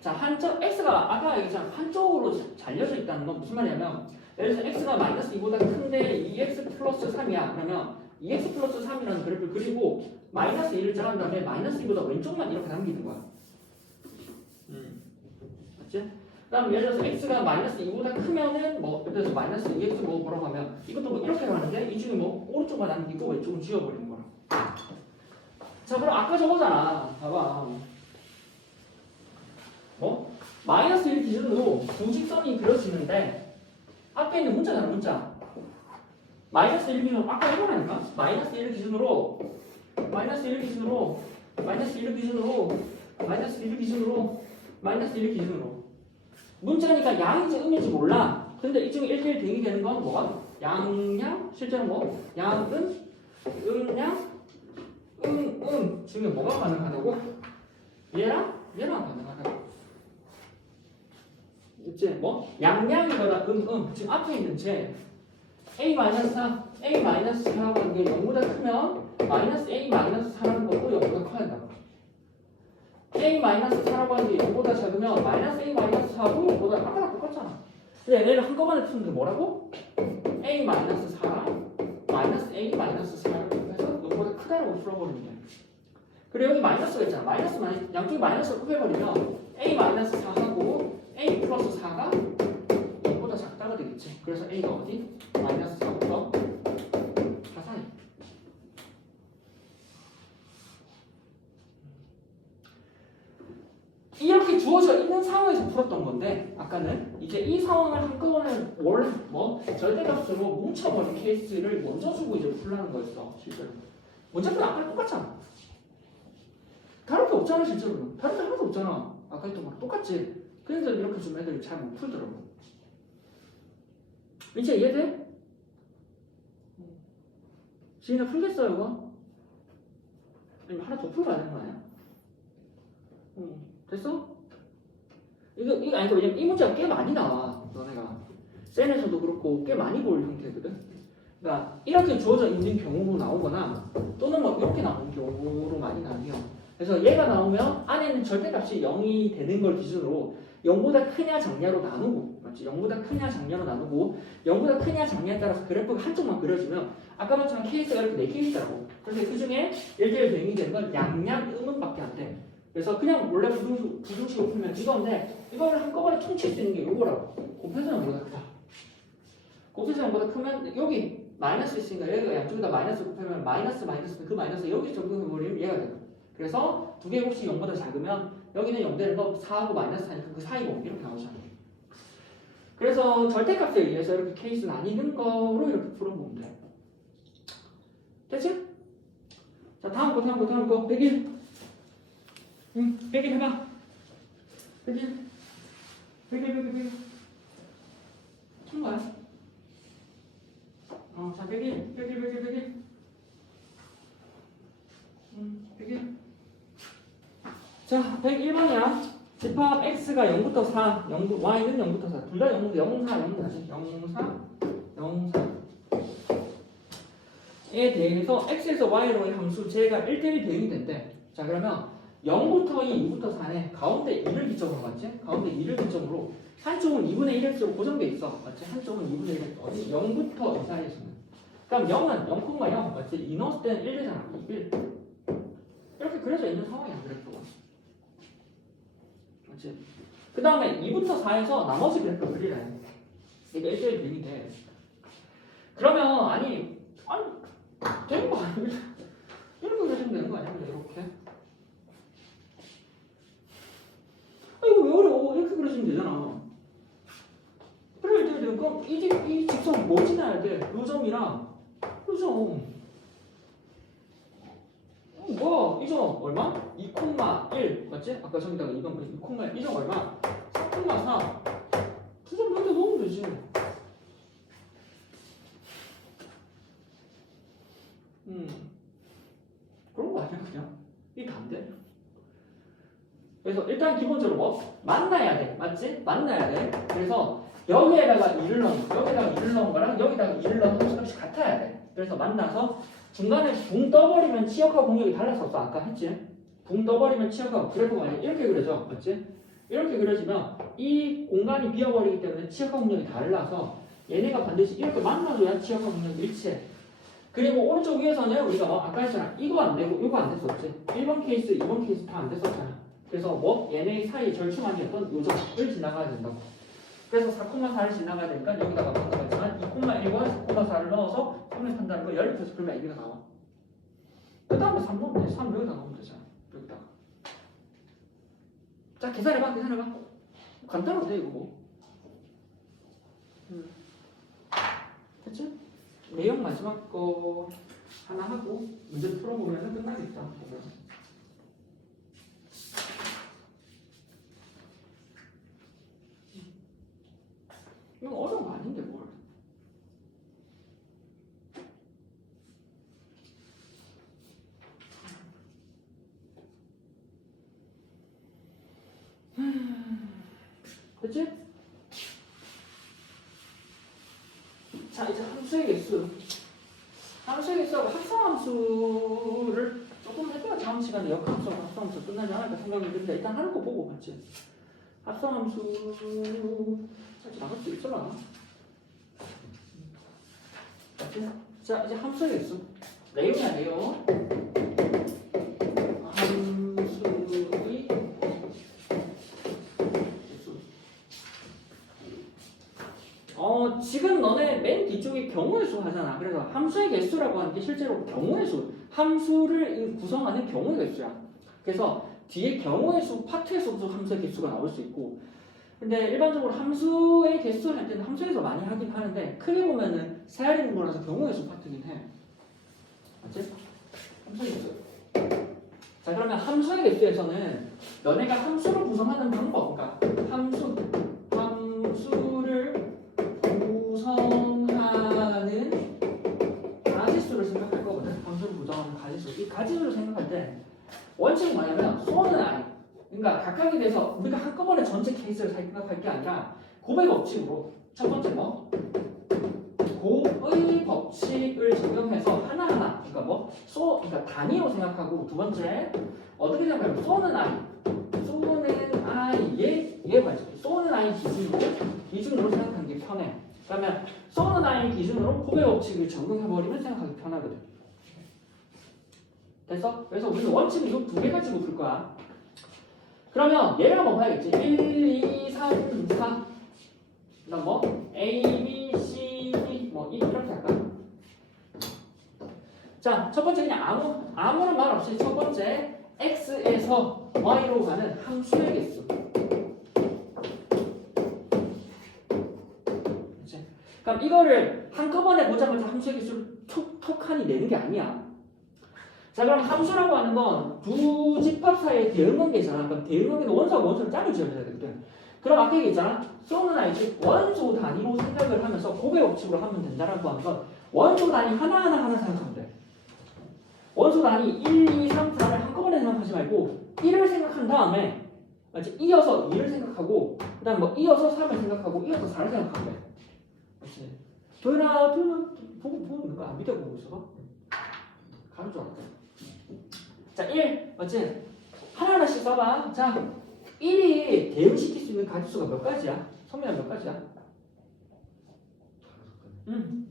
자 한쪽 x가 아까 얘기했잖아 한쪽으로 잘려져 있다는 건 무슨 말이냐면 예를 들어서 x가 마이너스 2보다 큰데 2x 플러스 3이야 그러면 2x 플러스 3이라는 그래프를 그리고 마이너스 2를 짜한 다음에 마이너스 2보다 왼쪽만 이렇게 남기는 거야 맞지? 그 다음 예를 들어서 x가 마이너스 2보다 크면은 뭐 예를 들어서 마이너스 2x 뭐라고 하면 이것도 뭐 이렇게 가는데 이 중에 뭐 오른쪽만 남기고 왼쪽은 지워버리는 거라 자 그럼 아까 저거잖아 봐봐 뭐? 마이너스 1 기준으로 두 직선이 그려지는데 앞에 있는 문자잖아 문자 마이너스 1 기준으로 아까 이거라니까 마이너스 1 기준으로 마이너스 1 기준으로 마이너스 1 기준으로 마이너스 1 기준으로 마이너스 1 기준으로 문자니까 양인지 음인지 몰라 근데 이 중에 1대1 대응이 되는 건 뭐가? 양양 실제로 뭐? 양은 음양 중에 뭐가 가능하다고? 얘랑 가능하다고 있지? 뭐? 양양이거나 지금 앞에 있는 제 A-4, A-4하고 하는 게 0보다 크면 마이너스 A-4라는 것도 0보다 커야 된다고. A-4라고 하는 게 0보다 작으면 마이너스 A-4하고 0보다 아까랑 똑같잖아. 근데 얘네를 한꺼번에 푸는 게 뭐라고? A-4랑 마이너스 A-4를 곱해서 0보다 크다라고 풀어버리는 게. 그리고 여기 마이너스가 있잖아. 양쪽이 마이너스를 곱해버리면 A-4하고 A 플러스 4가 0보다 작다가 되겠지. 그래서 A가 어디? 마이너스 4부터 4 사이. 이렇게 주어져 있는 상황에서 풀었던 건데 아까는 이제 이 상황을 한꺼번에 절대값으로 뭉쳐버린 케이스를 먼저 주고 이제 풀라는 거였어. 실제로. 문제는 아까랑 똑같잖아. 다를 게 없잖아 실제로는. 다를 게 하나도 없잖아. 아까 했던 거랑 똑같지. 그래서 이렇게 좀 애들이 잘 못 풀더라고. 이제 이해돼? 지인아 풀겠어요 이거? 아니면 하나 더 풀어야 되는 거 아니야? 됐어? 이거 아니고 왜냐면 이 문제가 꽤 많이 나와. 너네가 셀에서도 그렇고 꽤 많이 볼 형태거든. 그러니까 이렇게 주어져 있는 경우로 나오거나 또는 뭐 이렇게 나오는 경우로 많이 나뉘어. 그래서 얘가 나오면 안에 있는 절대값이 0이 되는 걸 기준으로 0보다 크냐 작냐로 나누고, 맞지? 0보다 크냐 작냐로 나누고 0보다 크냐 작냐에 따라서 그래프가 한쪽만 그려지면 아까 봤지만 케이스가 이렇게 4케이스라고. 그런데 그 중에 1대1 대응이 되는 건 양양 음음밖에 안 돼. 그래서 그냥 원래 부등식으로 풀면 이건데 이거를 한꺼번에 통칠 수 있는 게 이거라고. 곱해서 0보다 크다. 곱해서 0보다 크면 여기 마이너스 있으니까 여기가 양쪽에다 마이너스 곱하면 마이너스 그 마이너스 여기 적용해버리면 얘가 되고. 그래서 두 개의 곱이 0보다 작으면 여기는 0 되는 거 4하고 마이너스 하니까 그 사이 곱 이렇게 나오잖아. 그래서 절대값에 의해서 이렇게 케이스 나뉘는 거로 이렇게 풀어보면 돼. 됐지? 자 다음 거 101. 101 해봐. 101. 푼 거야. 자 101. 101. 101. 자 101번이야. 집합 x가 0부터 4, y는 0부터 4. 둘 다 0, 4지. 0에 대해서 x에서 y로의 함수 j가 1대1 대응이 된대. 자 그러면 0부터 2, 2부터 4네. 가운데 2를 기점으로 맞지? 가운데 2를 기점으로 한쪽은 2분의 1x로 고정돼 있어. 맞지? 한쪽은 2분의 1x. 어디? 0부터 2 사이에서는. 그럼 0은 0,0 맞지? 이 넣었을 때는 1 되잖아. 1. 이렇게 그려져 있는 상황이야. 그래프가. 맞지? 그 다음에 2부터 4에서 나머지 그래프를 그리래. 이게 1대1 대응이 돼. 그러면 아니 되는 거 아니야? 이렇게 그려주면 되는 거 아니야? 이렇게. 이거 왜 어려워? 이렇게 그려주면 되잖아. 그래, 그럼 이 직선 뭐 지나야 돼? 요 점이랑 요 점. 뭐야? 이 점 얼마? 2,1 맞지? 아까 저기다가 2,1 이 점 얼마? 3,4 두 점 여기다 넣으면 되지. 그런 거 아니야 그냥? 이게 안 돼? 그래서 일단 기본적으로 뭐? 만나야 돼. 맞지? 만나야 돼. 그래서 여기에다가 2를 넣은 거랑 여기다가 2를 넣은 거 값이 같아야 돼. 그래서 만나서 중간에 붕 떠버리면 치역하고 공역이 달랐었어. 아까 했지? 붕 떠버리면 치역하고 그래프가 아니야. 이렇게 그려져. 맞지? 이렇게 그려지면 이 공간이 비어버리기 때문에 치역하고 공역이 달라서 얘네가 반드시 이렇게 만나줘야 치역하고 공역이 일치해. 그리고 오른쪽 위에서는 우리가 아까 했잖아. 이거 안 되고 이거 안 됐었지. 1번 케이스, 2번 케이스 다 안 됐었잖아. 그래서 얘네 사이 절충안이었던 요점을 지나가야 된다고. 그래서 4,4를 지나가야 되니까 여기다가 방금 했지만 2,1과 4,4를 넣어서 3을 산다는 거 열입해서 그러면 여기가 나와. 그 다음에 3 넣으면 돼. 3 여기다 넣으면 되잖아. 여기다가. 자 계산해봐. 간단한데 이거 뭐. 됐지? 내용 마지막 거 하나 하고 문제 풀어보면 끝나겠다. 보면. 이건 어려운 거 아닌데 뭘. 됐지? 자, 이제 함수의 개수. 함수의 개수하고 합성함수를 조금 해줘야 다음 시간에 역함수하고 합성함수 끝나지 않을까 생각이 드는데 일단 하는 거 보고 맞지? 합성함수 살짝 나갈 수 있을라나? 맞지? 자, 이제 함수의 개수. 내용이야, 내용. 함수의 개수. 지금 너네 맨 뒤쪽에 경우의 수 하잖아. 그래서 함수의 개수라고 하는 게 실제로 경우의 수, 함수를 구성하는 경우의 개수야. 그래서 뒤에 경우의 수 파트에서도 함수의 개수가 나올 수 있고, 근데 일반적으로 함수의 개수를 할 때는 함수에서 많이 하긴 하는데 크게 보면은 세알있는 거라서 경우의 수 파트긴 해. 맞지? 함수의 개수. 자, 그러면 함수의 개수에서는 너네가 함수를 구성하는 방법, 그러니까 함수를 구성하는 가지수를 생각할 거거든. 함수를 구성하는 가지수. 이 가지수를 생각할 때 원칙은 뭐냐면 소는 i. 그러니까 각각에 대해서 우리가 한꺼번에 전체 케이스를 생각할 게 아니라 곱의 법칙으로 첫 번째 뭐 곱의 법칙을 적용해서 하나하나 그러니까 뭐 그러니까 단위로 생각하고 두 번째 어떻게 생각하면 소는 i의 얘 말이죠. 소는 i 기준으로 생각하는 게 편해. 그러면 소는 i 기준으로 곱의 법칙을 적용해버리면 생각하기 편하거든. 됐어? 그래서 우리는 원칙은 이 두 개 가지고 풀 거야. 그러면 얘를 한번 봐야겠지. 1, 2, 3, 4. 그다음 뭐 A, B, C, D 뭐 이렇게 할까? 자, 첫 번째 그냥 아무런 말 없이 첫 번째 X에서 Y로 가는 함수의 개수. 그치? 그럼 이거를 한꺼번에 보자마자 함수의 개수를 톡하니 내는 게 아니야. 자, 그럼 함수라고 하는 건 두 집합 사이에 대응관계잖아. 그럼 대응관계는 원소하고 원소를 짝을 지어줘야 되거든. 그럼 아까 얘기했잖아. 소는 알지? 원소 단위로 생각을 하면서 곱의 법칙으로 하면 된다라고 하는 건 원소 단위 하나 생각하면 돼. 원소 단위 1, 2, 3, 4를 한꺼번에 생각하지 말고 1을 생각한 다음에 맞지? 이어서 2를 생각하고 그 다음 뭐 이어서 3을 생각하고 이어서 4를 생각하면 돼. 맞지? 도현아 보고 있는 거야? 밑에 보고 있어서? 가는 줄 알았다. 자, 1 맞지? 하나하나씩 써봐. 자, 1이 대응시킬 수 있는 가지수가 몇 가지야? 성민아 몇 가지야?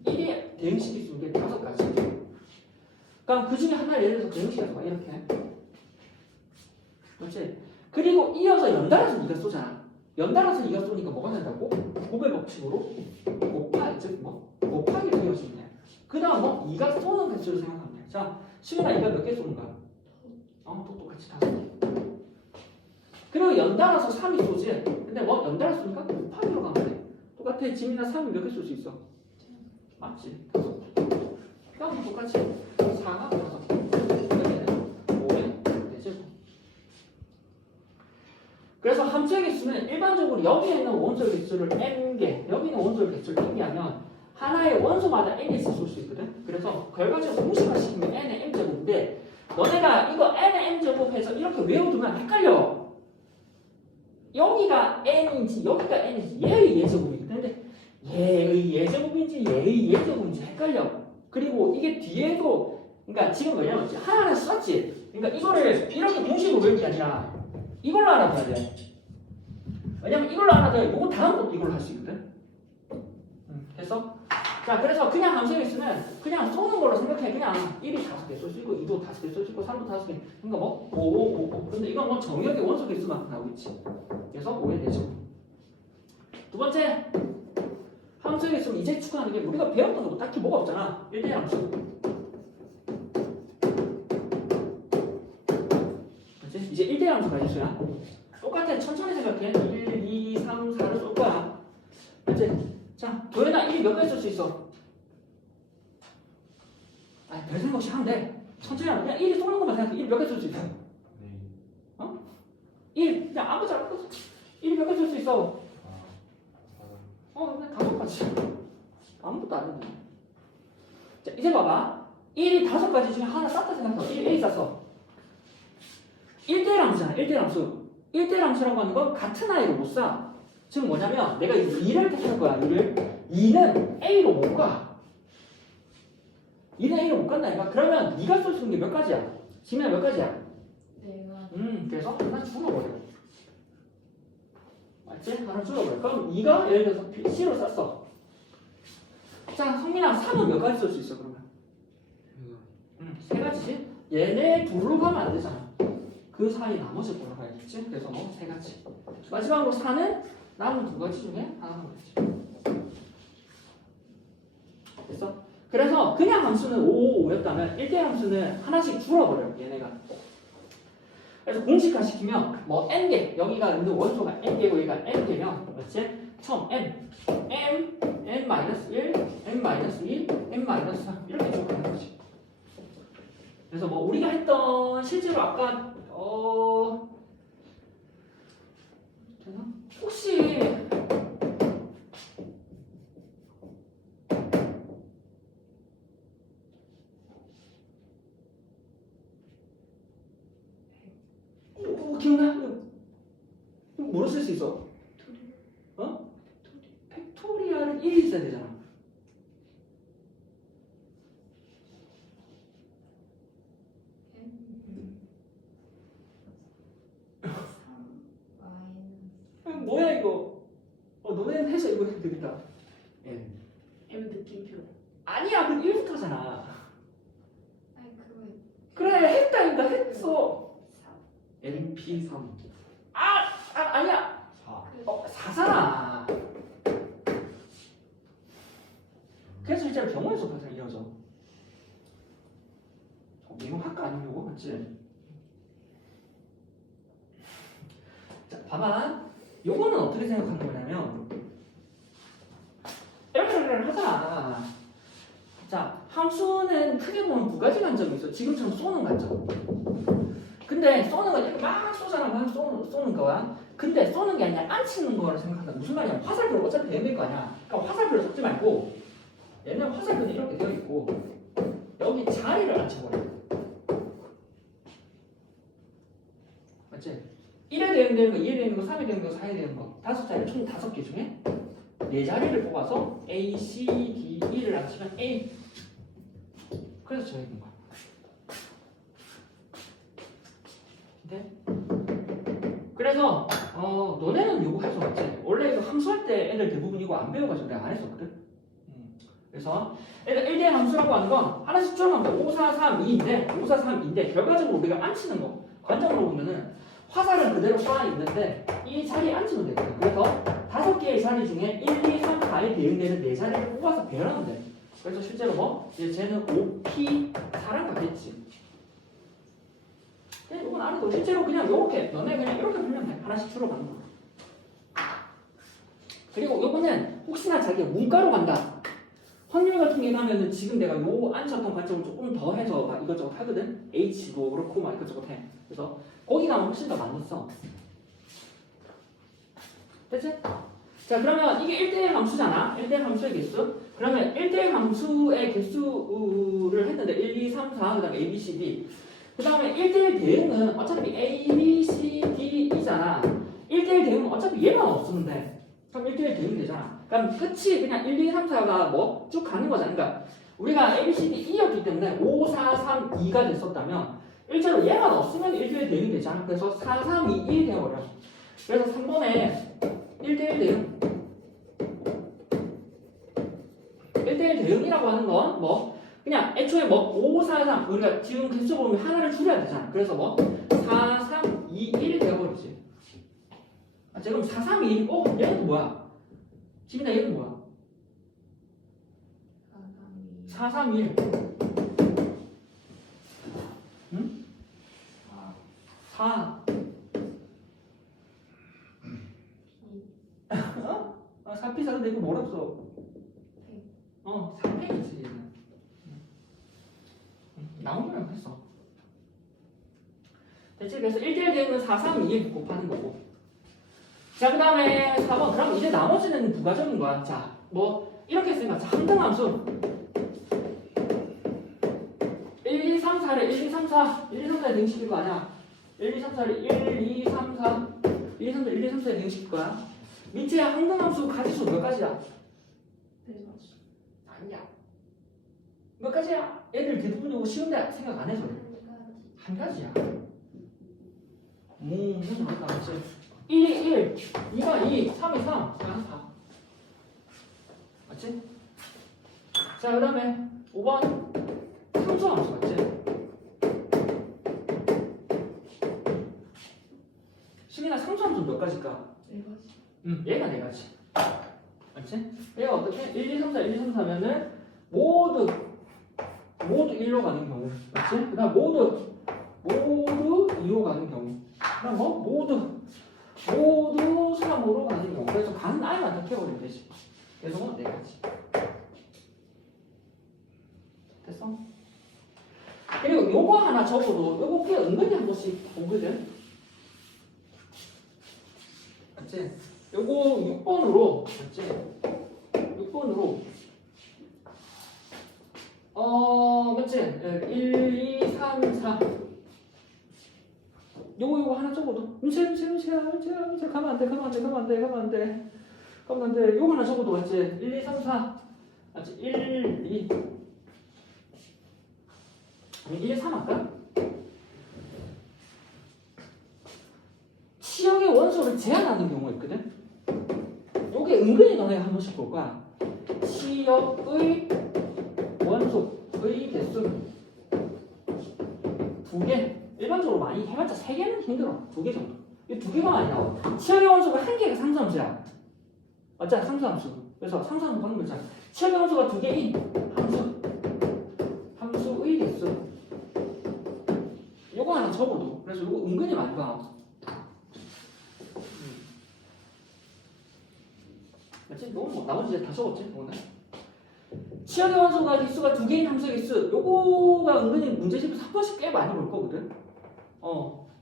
1이 대응시킬 수 있는 게 5가지. 그럼 그 중에 하나를 예를 들어서 대응시켜서 봐. 이렇게. 그렇지? 그리고 이어서 연달아서 네가 쏘잖아. 연달아서 네가 쏘니까 뭐가 된다고? 곱의 법칙으로 곱하기, 즉 뭐? 곱하기를 이어주면 돼. 그 다음 뭐? 2가 쏘는 개수를 생각하면 돼. 자, 시민아 2가 몇 개 쏘는 거야? 똑같이 5개. 그리고 연달아서 3이 쏘지. 근데 뭐 연달아서 쏘니까 곱하기로 가면 돼. 똑같아. 지민아 3이 몇 개 쏠 수 있어? 맞지? 5개. 그럼 똑같이 4가 5개. 5에 되지. 그래서 함수의 개수는 일반적으로 여기에 있는 원소의 개수를 n개, 여기 있는 원소의 개수를 n개하면 하나의 원소마다 n개씩 쏠 수 있거든. 그래서 결과적으로 공식화시키면 n의 m제곱인데 너네가 이거 n의 m제곱해서 이렇게 외워두면 헷갈려. 여기가 n인지 여기가 n인지 얘의 예제곱이거든. 근데 얘의 예제곱인지 얘의 예제곱인지 헷갈려. 그리고 이게 뒤에도 그러니까 지금 뭐냐면 하나는 썼지. 그러니까 이거를 이렇게 공식으로 외울 게 아니라 이걸로 알아둬야 돼. 왜냐면 이걸로 알아둬야 이거 다음 것도 이걸로 할 수 있거든. 됐어? 자, 그래서 그냥 함수의 개수는 그냥 쏘는 걸로 생각해. 그냥 1이 5개 쏠 수 있고 2도 5개 쏠 수 있고 3도 5개. 그러니까 뭐 5. 근데 이건 뭐 정역의 원소 개수만 나오겠지. 그래서 5에 되죠. 두 번째 함수의 개수는 이제 추가하는 게 우리가 배웠던 것도 딱히 뭐가 없잖아. 1대1 함수. 그렇지? 이제 1대1 함수가 개수야. 똑같아. 천천히 생각해. 1, 2, 3, 4를 쏠 거야. 그렇지? 자, 도현아 1이 몇 개 쓸 수 있어? 별 생각 없이 하면 돼. 천천히 하면 그냥 1이 쏘는 것만 생각해. 1이 몇 개 쓸 수 있어? 1 그냥 아무 잘 1이 몇 개 쓸 수 있어? 그냥 5가지. 아무것도 안 해도 돼. 자, 이제 봐봐. 1이 5가지 중에 하나 쌌다 생각해. 1 쌌어. 1대1 함수잖아. 1대1 함수. 1대1 함수라고 하는 건 같은 아이를 못 쏴. 지금 뭐냐면 내가 2를 택할 거야. 2는 A로 못 가. 2는 A로 못 간다니까. 그러면 네가 쓸 수 있는 게 몇 가지야? 지민아 몇 가지야? 내가 그래서 하나 줄어버려. 맞지? 하나 줄어버려. 그럼 2가 예를 들어서 C로 썼어. 자, 성민아 3은 몇 가지 쓸 수 있어 그러면? 세 가지지? 얘네 둘로 가면 안 되잖아. 그 사이 나머지 골라가야겠지? 그래서 뭐 세 가지. 마지막으로 4는 남은 두 가지 중에 하나만 가야지. 됐어? 그래서 그냥 함수는 5, 5였다면 1대 함수는 하나씩 줄어버려요. 얘네가. 그래서 공식화 시키면 뭐 n개 여기가 있는 원소가 n개고 여기가 n개면 맞지? 처음 n, n-1, n-2, n-3 이렇게 쭉 가는 거지. 그래서 뭐 우리가 했던 실제로 아까 되나? 혹시 기억나? 이거 뭐로 쓸 수 있어? 어? 팩토리얼은 1이 있어야 되잖아. 뭐야 이거? 너네는 해서 이거 해도 되겠다. N. M 느낌표. 아니야, 그 1부터잖아. 아니 그거 그래, 했다니까 했어. NP3. 아니야. 4. 4잖아. 그래서 실제로 경우의 파트는 이어져. 이거 할까 아니면 이거 맞지? 자, 봐봐. 요거는 어떻게 생각하는 거냐면 이렇게 하잖아. 자, 함수는 크게 보면 두 가지 관점이 있어. 지금처럼 쏘는 관점. 근데 쏘는 건 이렇게 막 쏘잖아. 막 쏘는 거야. 근데 쏘는 게 아니라 안 치는 거를 생각한다. 무슨 말이야? 화살표를 어차피 내밀 거 아니야. 그러니까 화살표를 섞지 말고 얘는 화살표는 이렇게 되어 있고 여기 자리를 안 쳐버려. 맞지? 1에 대응되는 거, 2에 되는 거, 3에 되는 거, 4에 되는 거 다섯 자리 총 5개 중에 네 자리를 뽑아서 A, C, D, E를 안 치면 A. 그래서 저 있는 거야. 네? 그래서 너네는 이거 해서 맞지? 원래 이거 함수할 때 애들 대부분 이거 안 배워가지고 내가 안 했었거든. 그래서 애들 1대 함수라고 하는 건 하나씩 쭉 합니다. 5, 4, 3, 2인데 5, 4, 3, 2인데 결과적으로 우리가 안 치는 거 관점으로 보면은 화살은 그대로 쏴 있는데 이 자리에 앉히면 되거든. 그래서 5개의 자리 중에 1, 2, 3, 4에 대응되는 4자리를 뽑아서 배열하면 돼. 그래서 실제로 뭐 이제 쟤는 5P 4랑 같겠지. 이건 안 해도 실제로 그냥 요렇게 너네 그냥 이렇게 풀면 돼. 하나씩 줄어가는 거. 그리고 요거는 혹시나 자기가 문과로 간다. 확률 같은 게 나면은 지금 내가 요 앉혔던 관점을 조금 더 해서 막 이것저것 하거든. H도 그렇고 막 이것저것 해. 그래서 거기 가면 훨씬 더 많았어. 됐지? 자, 그러면 이게 1대1 함수잖아. 1대1 함수의 개수. 그러면 1대1 함수의 개수를 했는데 1, 2, 3, 4, 그 다음에 A, B, C, D. 그 다음에 1대1 대응은 어차피 A, B, C, D, E잖아. 1대1 대응은 어차피 얘만 없으면 돼. 그럼 1대1 대응이 되잖아. 그럼 끝이 그냥 1, 2, 3, 4가 뭐 쭉 가는 거잖아. 그러니까 우리가 A, B, C, D, E였기 때문에 5, 4, 3, 2가 됐었다면 일자로 얘만 없으면 1대1 대응이 되잖아. 그래서 4, 3, 2, 1 되어버려. 그래서 3번에 1대1 대응. 1대1 대응이라고 하는 건 뭐 그냥 애초에 뭐 5, 4, 3 우리가 지금 개수 보면 하나를 줄여야 되잖아. 그래서 뭐 4, 3, 2, 1이 되어버리지. 아, 지금 4, 3, 2, 1. 얘는 뭐야? 지민아 얘는 뭐야? 4, 3, 1. 응? 4. 어? 4P 4인데 이거 뭐라 써? 3P지 얘는. 나오면 했어. 됐지? 그래서 1대1 대응은 4, 3, 2, 1 곱하는 거고. 자, 그 다음에 4번. 그럼 이제 나머지는 부가적인 거야. 자, 뭐 이렇게 쓰면 자, 함등함수 1, 2, 3, 4를 1, 2, 3, 4 1, 2, 3, 4에 대응시킬 거 아니야. 1, 2, 3, 4를 1, 2, 3, 4 1, 2, 3, 4, 1, 2, 3, 4에 대응시킬 거야. 밑에 항등함수 가지수 몇 가지야? 네 맞죠. 아니야. 몇 가지야? 애들 대부분 이거 쉬운데 생각 안 해서 그래. 한 가지야. 무슨 말일까? 1이 1, 2가 2, 3이 3, 4가 4. 맞지? 자, 그 다음에 5번 상수함수 맞지? 시민아 상수함수 몇 가지일까? 네 가지. 얘가 네 가지. 맞지? 얘가 어떻게? 1, 2, 3, 4, 1, 2, 3, 4면은 모두 1로 가는 경우. 맞지? 그 다음 모두 2로 가는 경우. 그 다음 뭐? 모두 3으로 가는 경우. 그래서 가는 아이만 다 키워버리면 되지. 그래서 네 가지. 됐어? 그리고 요거 하나 적어도 요거 꽤 은근히 한 번씩 오거든. 맞지? 요거 6번으로 맞지? 6번으로 맞지? 1, 2, 3, 4 요거 하나 적어도 미쳐 가면 안 돼 요거 하나 적어도 맞지? 1, 2, 3, 4 맞지? 1, 2 아니 1, 3 할까? 치역의 원소를 제한하는 경우가 있거든? 요게 은근히 너네가 한 번씩 볼 거야. 치역의 원소의 개수는 2개. 일반적으로 많이 해봤자 3개는 힘들어. 2개 정도. 이 2개가 많이 나와. 치역의 원소가 1개가 상수함수야. 맞잖아, 상수함수. 그래서 상수함수 방금 있잖아. 치역의 원소가 2개인 함수의 개수. 요거 하나 적어도. 그래서 요거 은근히 많이 봐. 맞지? 너무 뭐 나머지 이제 다 적었지? 오늘 치역의 원소가 개수가 2개인 함수의 개수 요거가 은근히 문제집에서 한 번씩 꽤 많이 볼 거거든.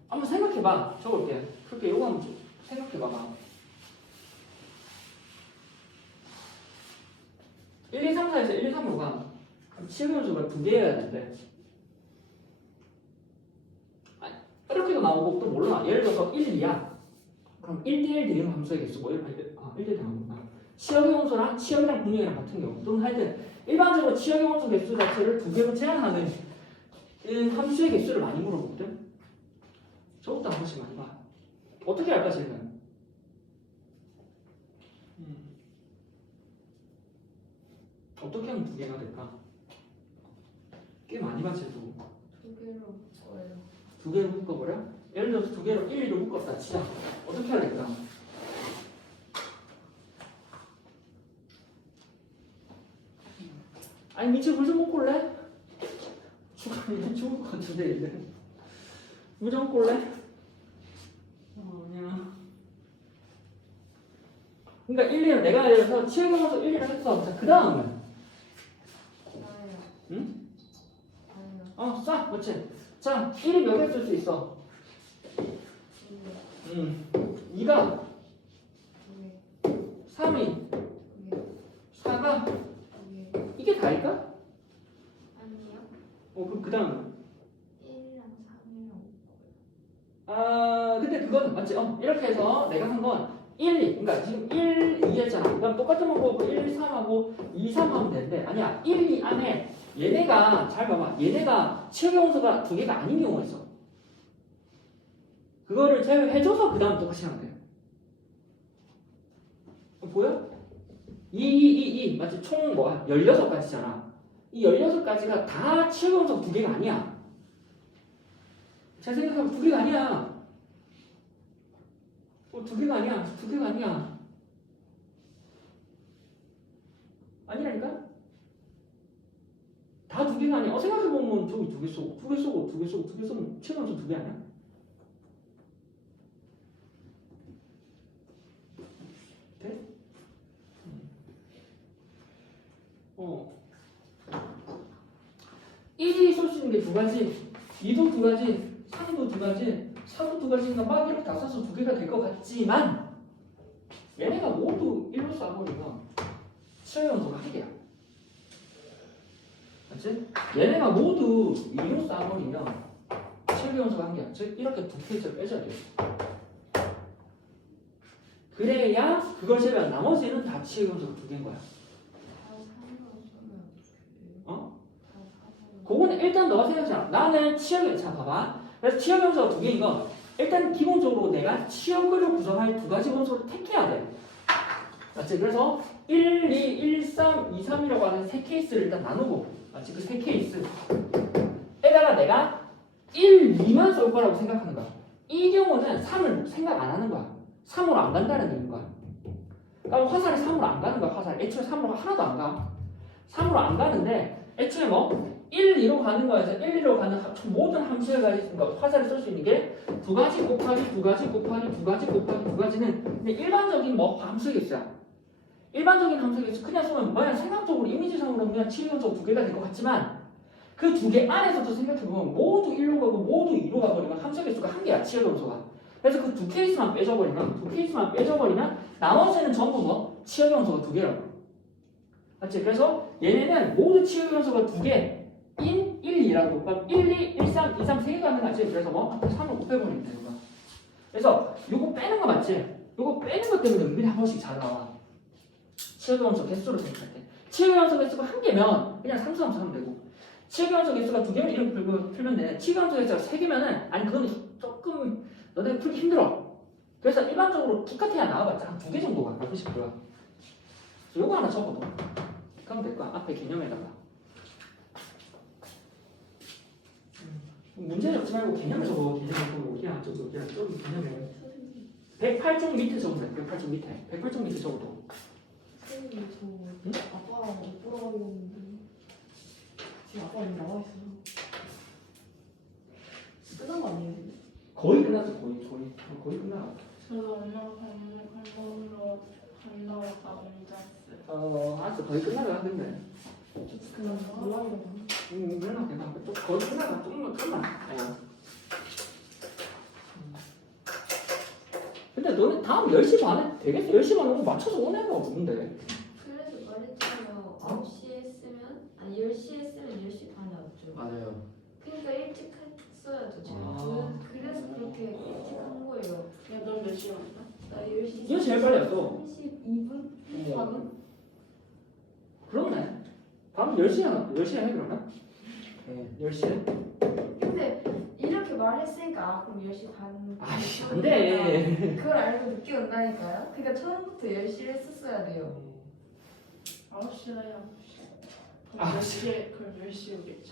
한번 생각해봐. 적을게. 그렇게 요거 한번 생각해봐봐. 1, 2, 3, 4에서 1, 2, 3, 5가 치역의 원소가 2개여야 되는데 이렇게도 나오고 또 몰라. 예를 들어서 1, 2야. 그럼 1대1 대응 함수의 개수고 1대1 대응 함수. 치역의 원소랑 치역이랑 분명이랑 같은 경우 또는 하여튼 일반적으로 치역의 원소 개수 자체를 2개로 제한하는 함수의 개수를 많이 물어보거든. 저것도 한 번씩 많이 봐. 어떻게 할까 쟤는? 어떻게 하면 2개가 될까? 꽤 많이 봐 쟤도. 2개로 묶어요. 2개로 묶어버려? 예를 들어서 2개로 1, 2로 묶었다 치자. 어떻게 해야 될까? 아니 미치 물 좀 먹고 올래? 죽을 것 같은데 이제 물 좀 먹고 올래? 그냥 그러니까 1, 2는 내가 예를 들어서 치역의 원소 1, 2를 했어. 그 다음은 아니요. 응? 아니요. 쏴! 그렇지. 자 1이 몇 개 쓸 수 있어? 2가 3이 4가 이게 다일까? 아니요. 그럼 그 다음은 1이랑 3이랑 근데 그건 맞지? 이렇게 해서 내가 한 건 1, 2. 그러니까 지금 1, 2 했잖아. 그럼 똑같은 방법으로 1, 3하고 2, 3 하면 되는데 아니야. 1, 2 안에 얘네가 잘 봐봐. 얘네가 치역의 원소가 2개가 아닌 경우가 있어. 그거를 제외해줘서 그 다음 똑같이 하면 돼. 보여? 2 맞지? 총 뭐야? 16가지잖아. 이 16가지가 다 치역의 원소가 2개가 아니야. 잘 생각하면 2개가 아니야. 2개가 아니야. 2개가 아니야. 아니라니까? 다 2개가 아니야. 생각해보면 저기 2개 쏘고 2개 쏘고 2개 쏘고 2개 쏘면 치역의 원소 2개 아니야? 돼? 1이 쏠 수 있는 게 2가지, 2도 2가지, 3도 2가지, 4도 2가지니까 막 이렇게 다 써서 2개가 될 것 같지만 얘네가 모두 1로 쏴버리면 치역의 원소가 1개야. 맞지? 얘네가 모두 2로 쏴버리면 치역의 원소가 1개야. 즉 이렇게 2개를 빼줘야 돼. 그래야 그걸 제외한 나머지는 다 치역연소가 2개인 거야. 어? 그거는 일단 너가 생각해봐. 나는 치역이 자 봐봐. 그래서 치역연소가 2개인 건 일단 기본적으로 내가 치역을 구성할 2가지 원소를 택해야 돼. 맞지? 그래서 1, 2, 1, 3, 2, 3이라고 하는 3케이스를 일단 나누고 맞지? 그 3케이스에다가 내가 1, 2만 쏠 거라고 생각하는 거야. 이 경우는 3을 생각 안 하는 거야. 3으로 안 간다는 얘기인 거야. 그러니까 화살이 3으로 안 가는 거야. 화살 애초에 3으로 하나도 안 가. 3으로 안 가는데 애초에 뭐 1, 2로 가는 거에서 1, 2로 가는 모든 함수를 가지고 화살을 쓸 수 있는 게 2가지 곱하기 2가지 곱하기 2가지 곱하기 2가지는 근데 일반적인 뭐 함수겠어요. 일반적인 함수겠어. 그냥 쓰면 뭐야 생각적으로 이미지상으로 그냥 치역연소 2개가 될 것 같지만 그 2개 안에서도 생각해보면 모두 1로 가고 모두 2로 가버리면 함수의 개수가 1개야 치역연소가. 그래서 그 2케이스만 빼줘버리면 나머지는 전부 뭐 치역연소가 2개라고. 맞지? 그래서 얘네는 모두 치역연소가 2개인 1, 2라고. 그러니까 1, 2, 1, 3, 2, 3 3개가 가능하지. 그래서 뭐 앞에 3을 곱해버리면 되는 거야. 그래서 요거 빼는 거 맞지? 요거 빼는 것 때문에 은근히 한 번씩 잘 나와. 치역연소 개수를 생각할 때. 치역연소 개수가 1개면 그냥 상수함수 하면 되고 치역연소 개수가 2개면 이렇게 풀면 돼. 치역연소 개수가 3개면은 아니 그거는 조금 너네 풀기 힘들어. 그래서 일반적으로 기껏해야 나와봤자 한 2개 정도가 가끔씩 보여. 그래서 요거 하나 적어도 그러면 될 거야. 앞에 개념에다가 문제 적지 말고 개념을 적어. 개념을 적고 그냥 저기 개념에 108쪽 밑에 적으면 돼. 108쪽 밑에 108쪽 밑에 적어도 선생님 저 아빠랑 못 보러 가려고 했는데 지금 아빠랑 나와 있어요. 끝난 거 아니에요? 거의 끝났어. 거의 끝나. 저도 엄마가 밥 먹으러 간다고 하다가 혼자 알았어. 거의 끝나가 근데. 그냥 몰라요. 물론 내가 좀 거의 끝나가 조금만 끝나. 근데 너네 다음 10시 반에 되겠어? 10시 반에 맞춰서 오는 애가 없는데. 그래서 말했잖아요. 9시에 쓰면 아니 10시에 쓰면 10시 반에 왔죠. 맞아요. 그러니까 일찍 했어야죠. 제가. 그래서 그렇게 일찍 한 거예요. 넌몇 시에 왔나? 나 10시 이거 제일 빨리 왔어. 32분? 4분? 그렇네. 밤 10시에 해 그러면? 네. 10시에? 근데 이렇게 말했으니까 그럼 10시 반. 아이씨 안 돼. 그걸 알고 늦게 온다니까요? 그러니까 처음부터 10시를 했었어야 돼요. 9시에 해야 9시. 아, 그럼 10시에 그럼 10시에 오겠지.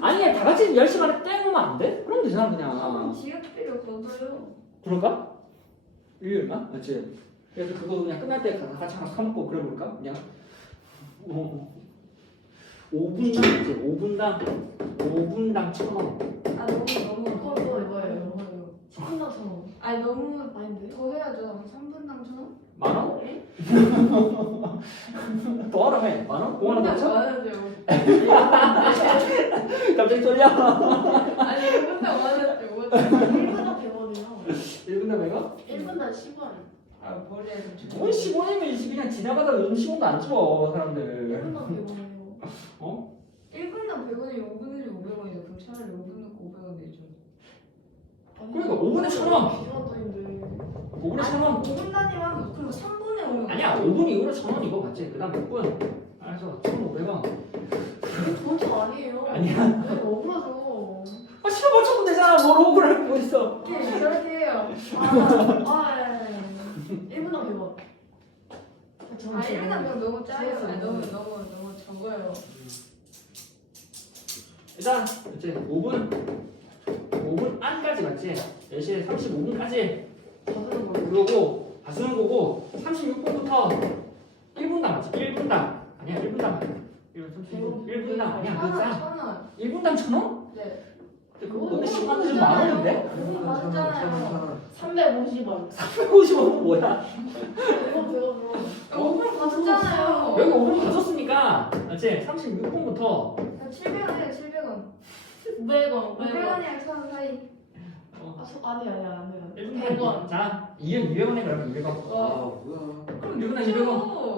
아니 다 같이 10시 반에 땡 오면 안 돼? 그럼 되잖아 그럼 그냥. 지각비를 걷어요. 그럴까? 일요일만? 맞지? 그래서 그거 그냥 끝날 때 같이 하나 사먹고 그래 볼까? 그냥 5분당 이제 5분당 1,000원. 아 너무 이거예요. 10분당 1,000원. 아니 너무 아닌데? 더 해야죠. 3분당 1,000원? 10,000원? 더 하라며 10,000원? 5만원 더 쳐? 많은데요. 갑자기 쫄려. 아니 1분당 많은데 1분당 100원이요. 1분당 내가? 1분당 10원. 아 버려야 돼. 뭔 10원이면 그냥 지나가다가 요즘 10원도 안 줘 사람들. 1분당 100원이요. 1분당 100원이 5분이면 500원이죠. 그럼 차라리 5분 넣고 500원 내죠. 그러니까 5분에 1,000원. 비싼 돈인데. 5분에 1,000원. 5분 단위만 그럼 3분에 오면 아니야 5분이 이후로 1,000원 이거 맞지? 그 다음 6분. 알았어 1,500원. 돈도 아니에요. 아니야. 왜 억울하죠? 아 싫어 맞춰면 되잖아. 뭘 억울할 거 있어. 저렇게 해요. 아, 1분당 100원. 아 1분당 100원 너무 짜요. 아니, 너무 적어요. 일단 이제 5분 안까지 맞지? 4시에 35분까지 그러고 다쓰는 거고 36분부터 1분당 맞지? 1분당 아니야 1분당 1분당 아니야 그거 싸 1,000원. 1분당 1,000원? 네. 근데 그거 너네 시간도 좀 많은데? 너무 많잖아요. 350원. 350원은 뭐야? 100원. 5분 받았잖아요. 여기 5분 가졌으니까 맞지? 36분부터 700원 해요 700원. 500원. 500원이랑 1,000원 사이. 아니에요. 1분 100원. 자 200원에 그러면 200원 아 뭐야. 그럼 200원에 200원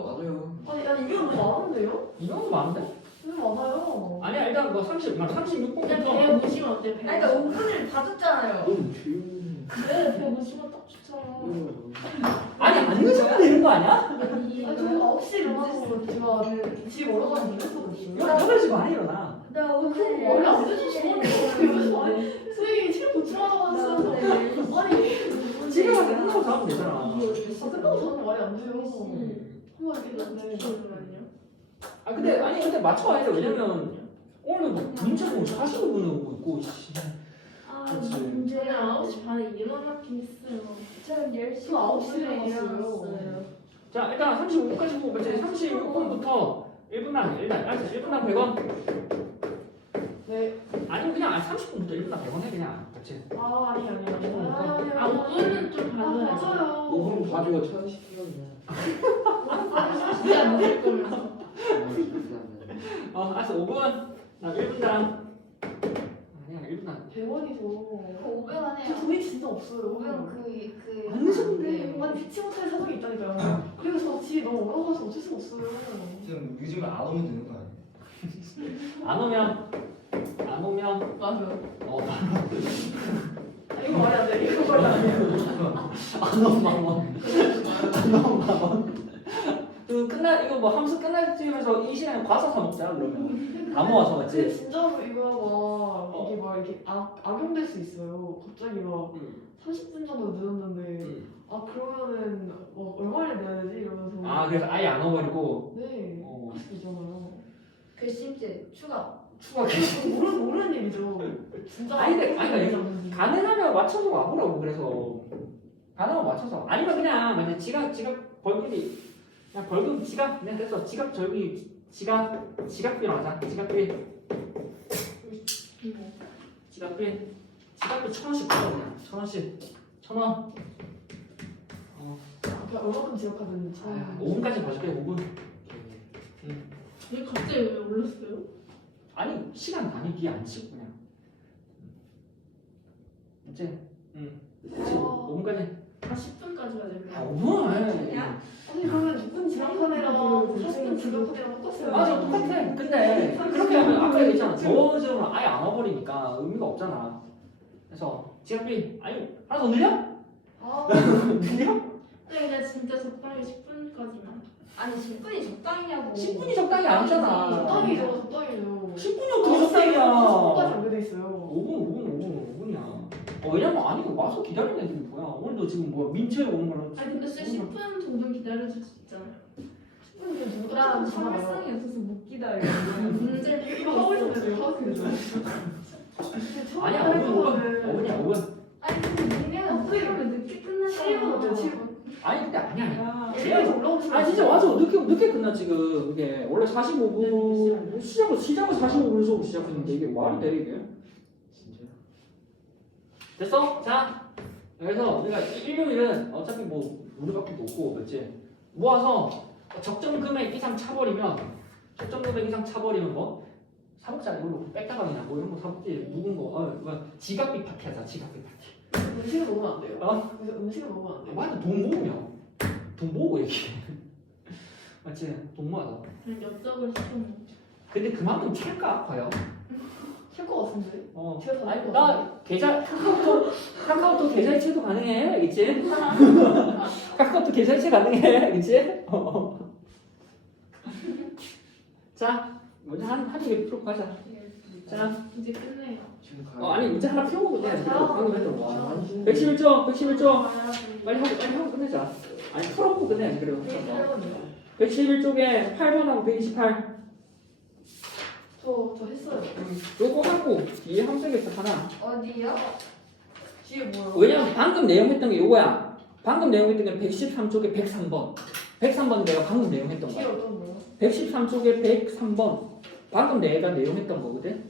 맞아요. 아니 200원 많은데요? 200원도 많은데? 왜 많아요. 아니야 일단 뭐 36번부터 그냥 150은 어때? 아니 그러니까 5분을 다 줬잖아요. 너무 조용히. 그래 150은 딱 좋잖아. 아니 안 늦으면 되는 거 아니야? 아니, 저 9시에 일어나서 제가 집 올라가서 일했거든요. 8시 반에 일어나. 나 원래 안 늦었어. 아니, 선생님이 책 도출하자고 하셨어. 아니, 집에 가서 끝나고 자면 되잖아. 아, 끝나고 저는 말이 안 돼요. 한번 얘기했는데. 잠시만요. 아 근데 맞춰야 돼. 왜냐면 오늘 뭐 문자 보고 40분을 오고 있고 씨. 그렇지. 저는 9시 반에 일어났긴 했어요. 저는 10시 저 9시에 5분에 일어났어요. 자 일단 35분까지 보고 이제 36분부터 1분당 일단 1분당 100원. 네. 아니면 그냥 30분부터 1분당 100원 해 그냥. 그렇지. 아, 아니. 아 5분은 좀 받아야죠. 맞아요. 5분 봐주고 1,000원 진짜 안 될 거면서. 알았어 5분. 나 1분당. 아니야 1분당. 100원이죠. 500원 저 해요. 돈이 진짜 없어요. 500원 그 안 늦었는데. 아니, 피치 못할 사정이 있다니까요. 그리고 저 집이 너무 어려워서 어쩔 수가 없어요. 지금 요즘에 안 오면 되는 거 아니에요? 안 오면 맞아요. 어 이거 말이 안 돼. 이거 말이 안 돼요. 안 오면 그 끝나 이거 뭐 함수 끝날 쯤에서 이 시간에 과자 사 먹자 그러면 다 모아서 근데 맞지? 진짜로 이거 막 이게 막 이렇게 악용될 수 있어요. 갑자기 막 응. 30분 정도 늦었는데 응. 그러면은 얼마를 내야 되지 이러면서 아 그래서 아예 안 와버리고 네 어. 할 수도 있잖아요. 글씨임제 추가. 추가 모르는 일이죠. 진짜 아니, 근데 아니 가능하면 맞춰서 와보라고 그래서 가능하면 맞춰서 아니면 그냥 만약 지갑 벌금이 그냥 벌금 지갑 그냥 됐어 지갑 저기 지갑비로 하자 지갑비 1,000원씩 받아 그냥 1,000원씩 1,000원 그냥 얼마큼 지역하든 참 5분까지 봐줄게 5분 왜 갑자기 왜 올랐어요? 아니 시간 단위 뒤에 안 치고 그냥 이제 그치 5분까지 40분까지가 되면. 5분 아니 그러면 6분 지각한 애랑 40분 지각한 애랑 똑같아요. 맞아 똑같아 근데 그렇게 하면 아까 얘기했잖아 저어지면 아예 안 와버리니까 의미가 없잖아 그래서 지각비 아니 하나 더 늘려? 늘려? 근데 진짜 적당히 10분까지만. 아니 10분이 적당이냐고. 10분이 적당히 아니잖아 적당히죠. 10분이 어떻게 적당이야 10분까지 안돼 있어요. 5분 왜냐면 아니 와서 기다리는 애들이 뭐야 오늘도 지금 뭐야 민철이 오는 거랑 아니 근데 10분 정도 기다려줄 수 있잖아요. 10분 정도 나 딱 잡아요. 참을성이 없어서 못 기다려. 문제 이거 하고 있으면 돼요. 하고 있으면 아니야 5분이야 5분 아니 근데 니네는 어떻게 그러면 늦게 7분 어때요? 끝나잖아. 7분. 아니 근데 아니야 예전에 올라오면 아 진짜 맞아 늦게 끝나 지금 이게 원래 45분 시작은 45분 수업 시작했는데 이게 말이 돼 이게 진짜요? 됐어? 자 그래서 우리가 일요일은 어차피 뭐 우리밖에 없고 그렇지 모아서 적정 금액 이상 차버리면 뭐 사복장 이걸로 뺐다가 그냥 뭐 이런 거 사복지 묵은 거 지갑비 파티 하자 지갑비 파티 음식을 먹으면 안 돼요. 어? 그래서 음식을 먹으면 안 돼요. 맞아 돈 모으면 돈 모으고 얘기해 맞지 돈 모아서 그냥 엽떡을 시켜먹죠. 근데 그만큼 찰까 과연? 쉴것 같은데. 제가 다 아니 할 나 계좌 카카오톡 계좌이체도 가능해 알겠지? 카카오톡 계좌이체 가능해 알겠지? 자 먼저 한 개 풀고 가자 자 이제 끝내요. 지금 가요. 아니 문제 하나 풀고 그냥 방금 했던 거 아, 111쪽 빨리 하고 끝내자 아니 풀어보고 끝내야지 그래요 111쪽에 8번하고 128 저 했어요. 요거 하고 뒤에 함수겠어 하나 어디요? 뒤에 뭐요? 왜냐면 방금 내용했던 게 요거야 방금 내용했던 게 113쪽에 103번 103번 내가 방금 내용했던 뒤에 거야 어떤 거요? 113쪽에 103번 방금 내가 내용했던 거거든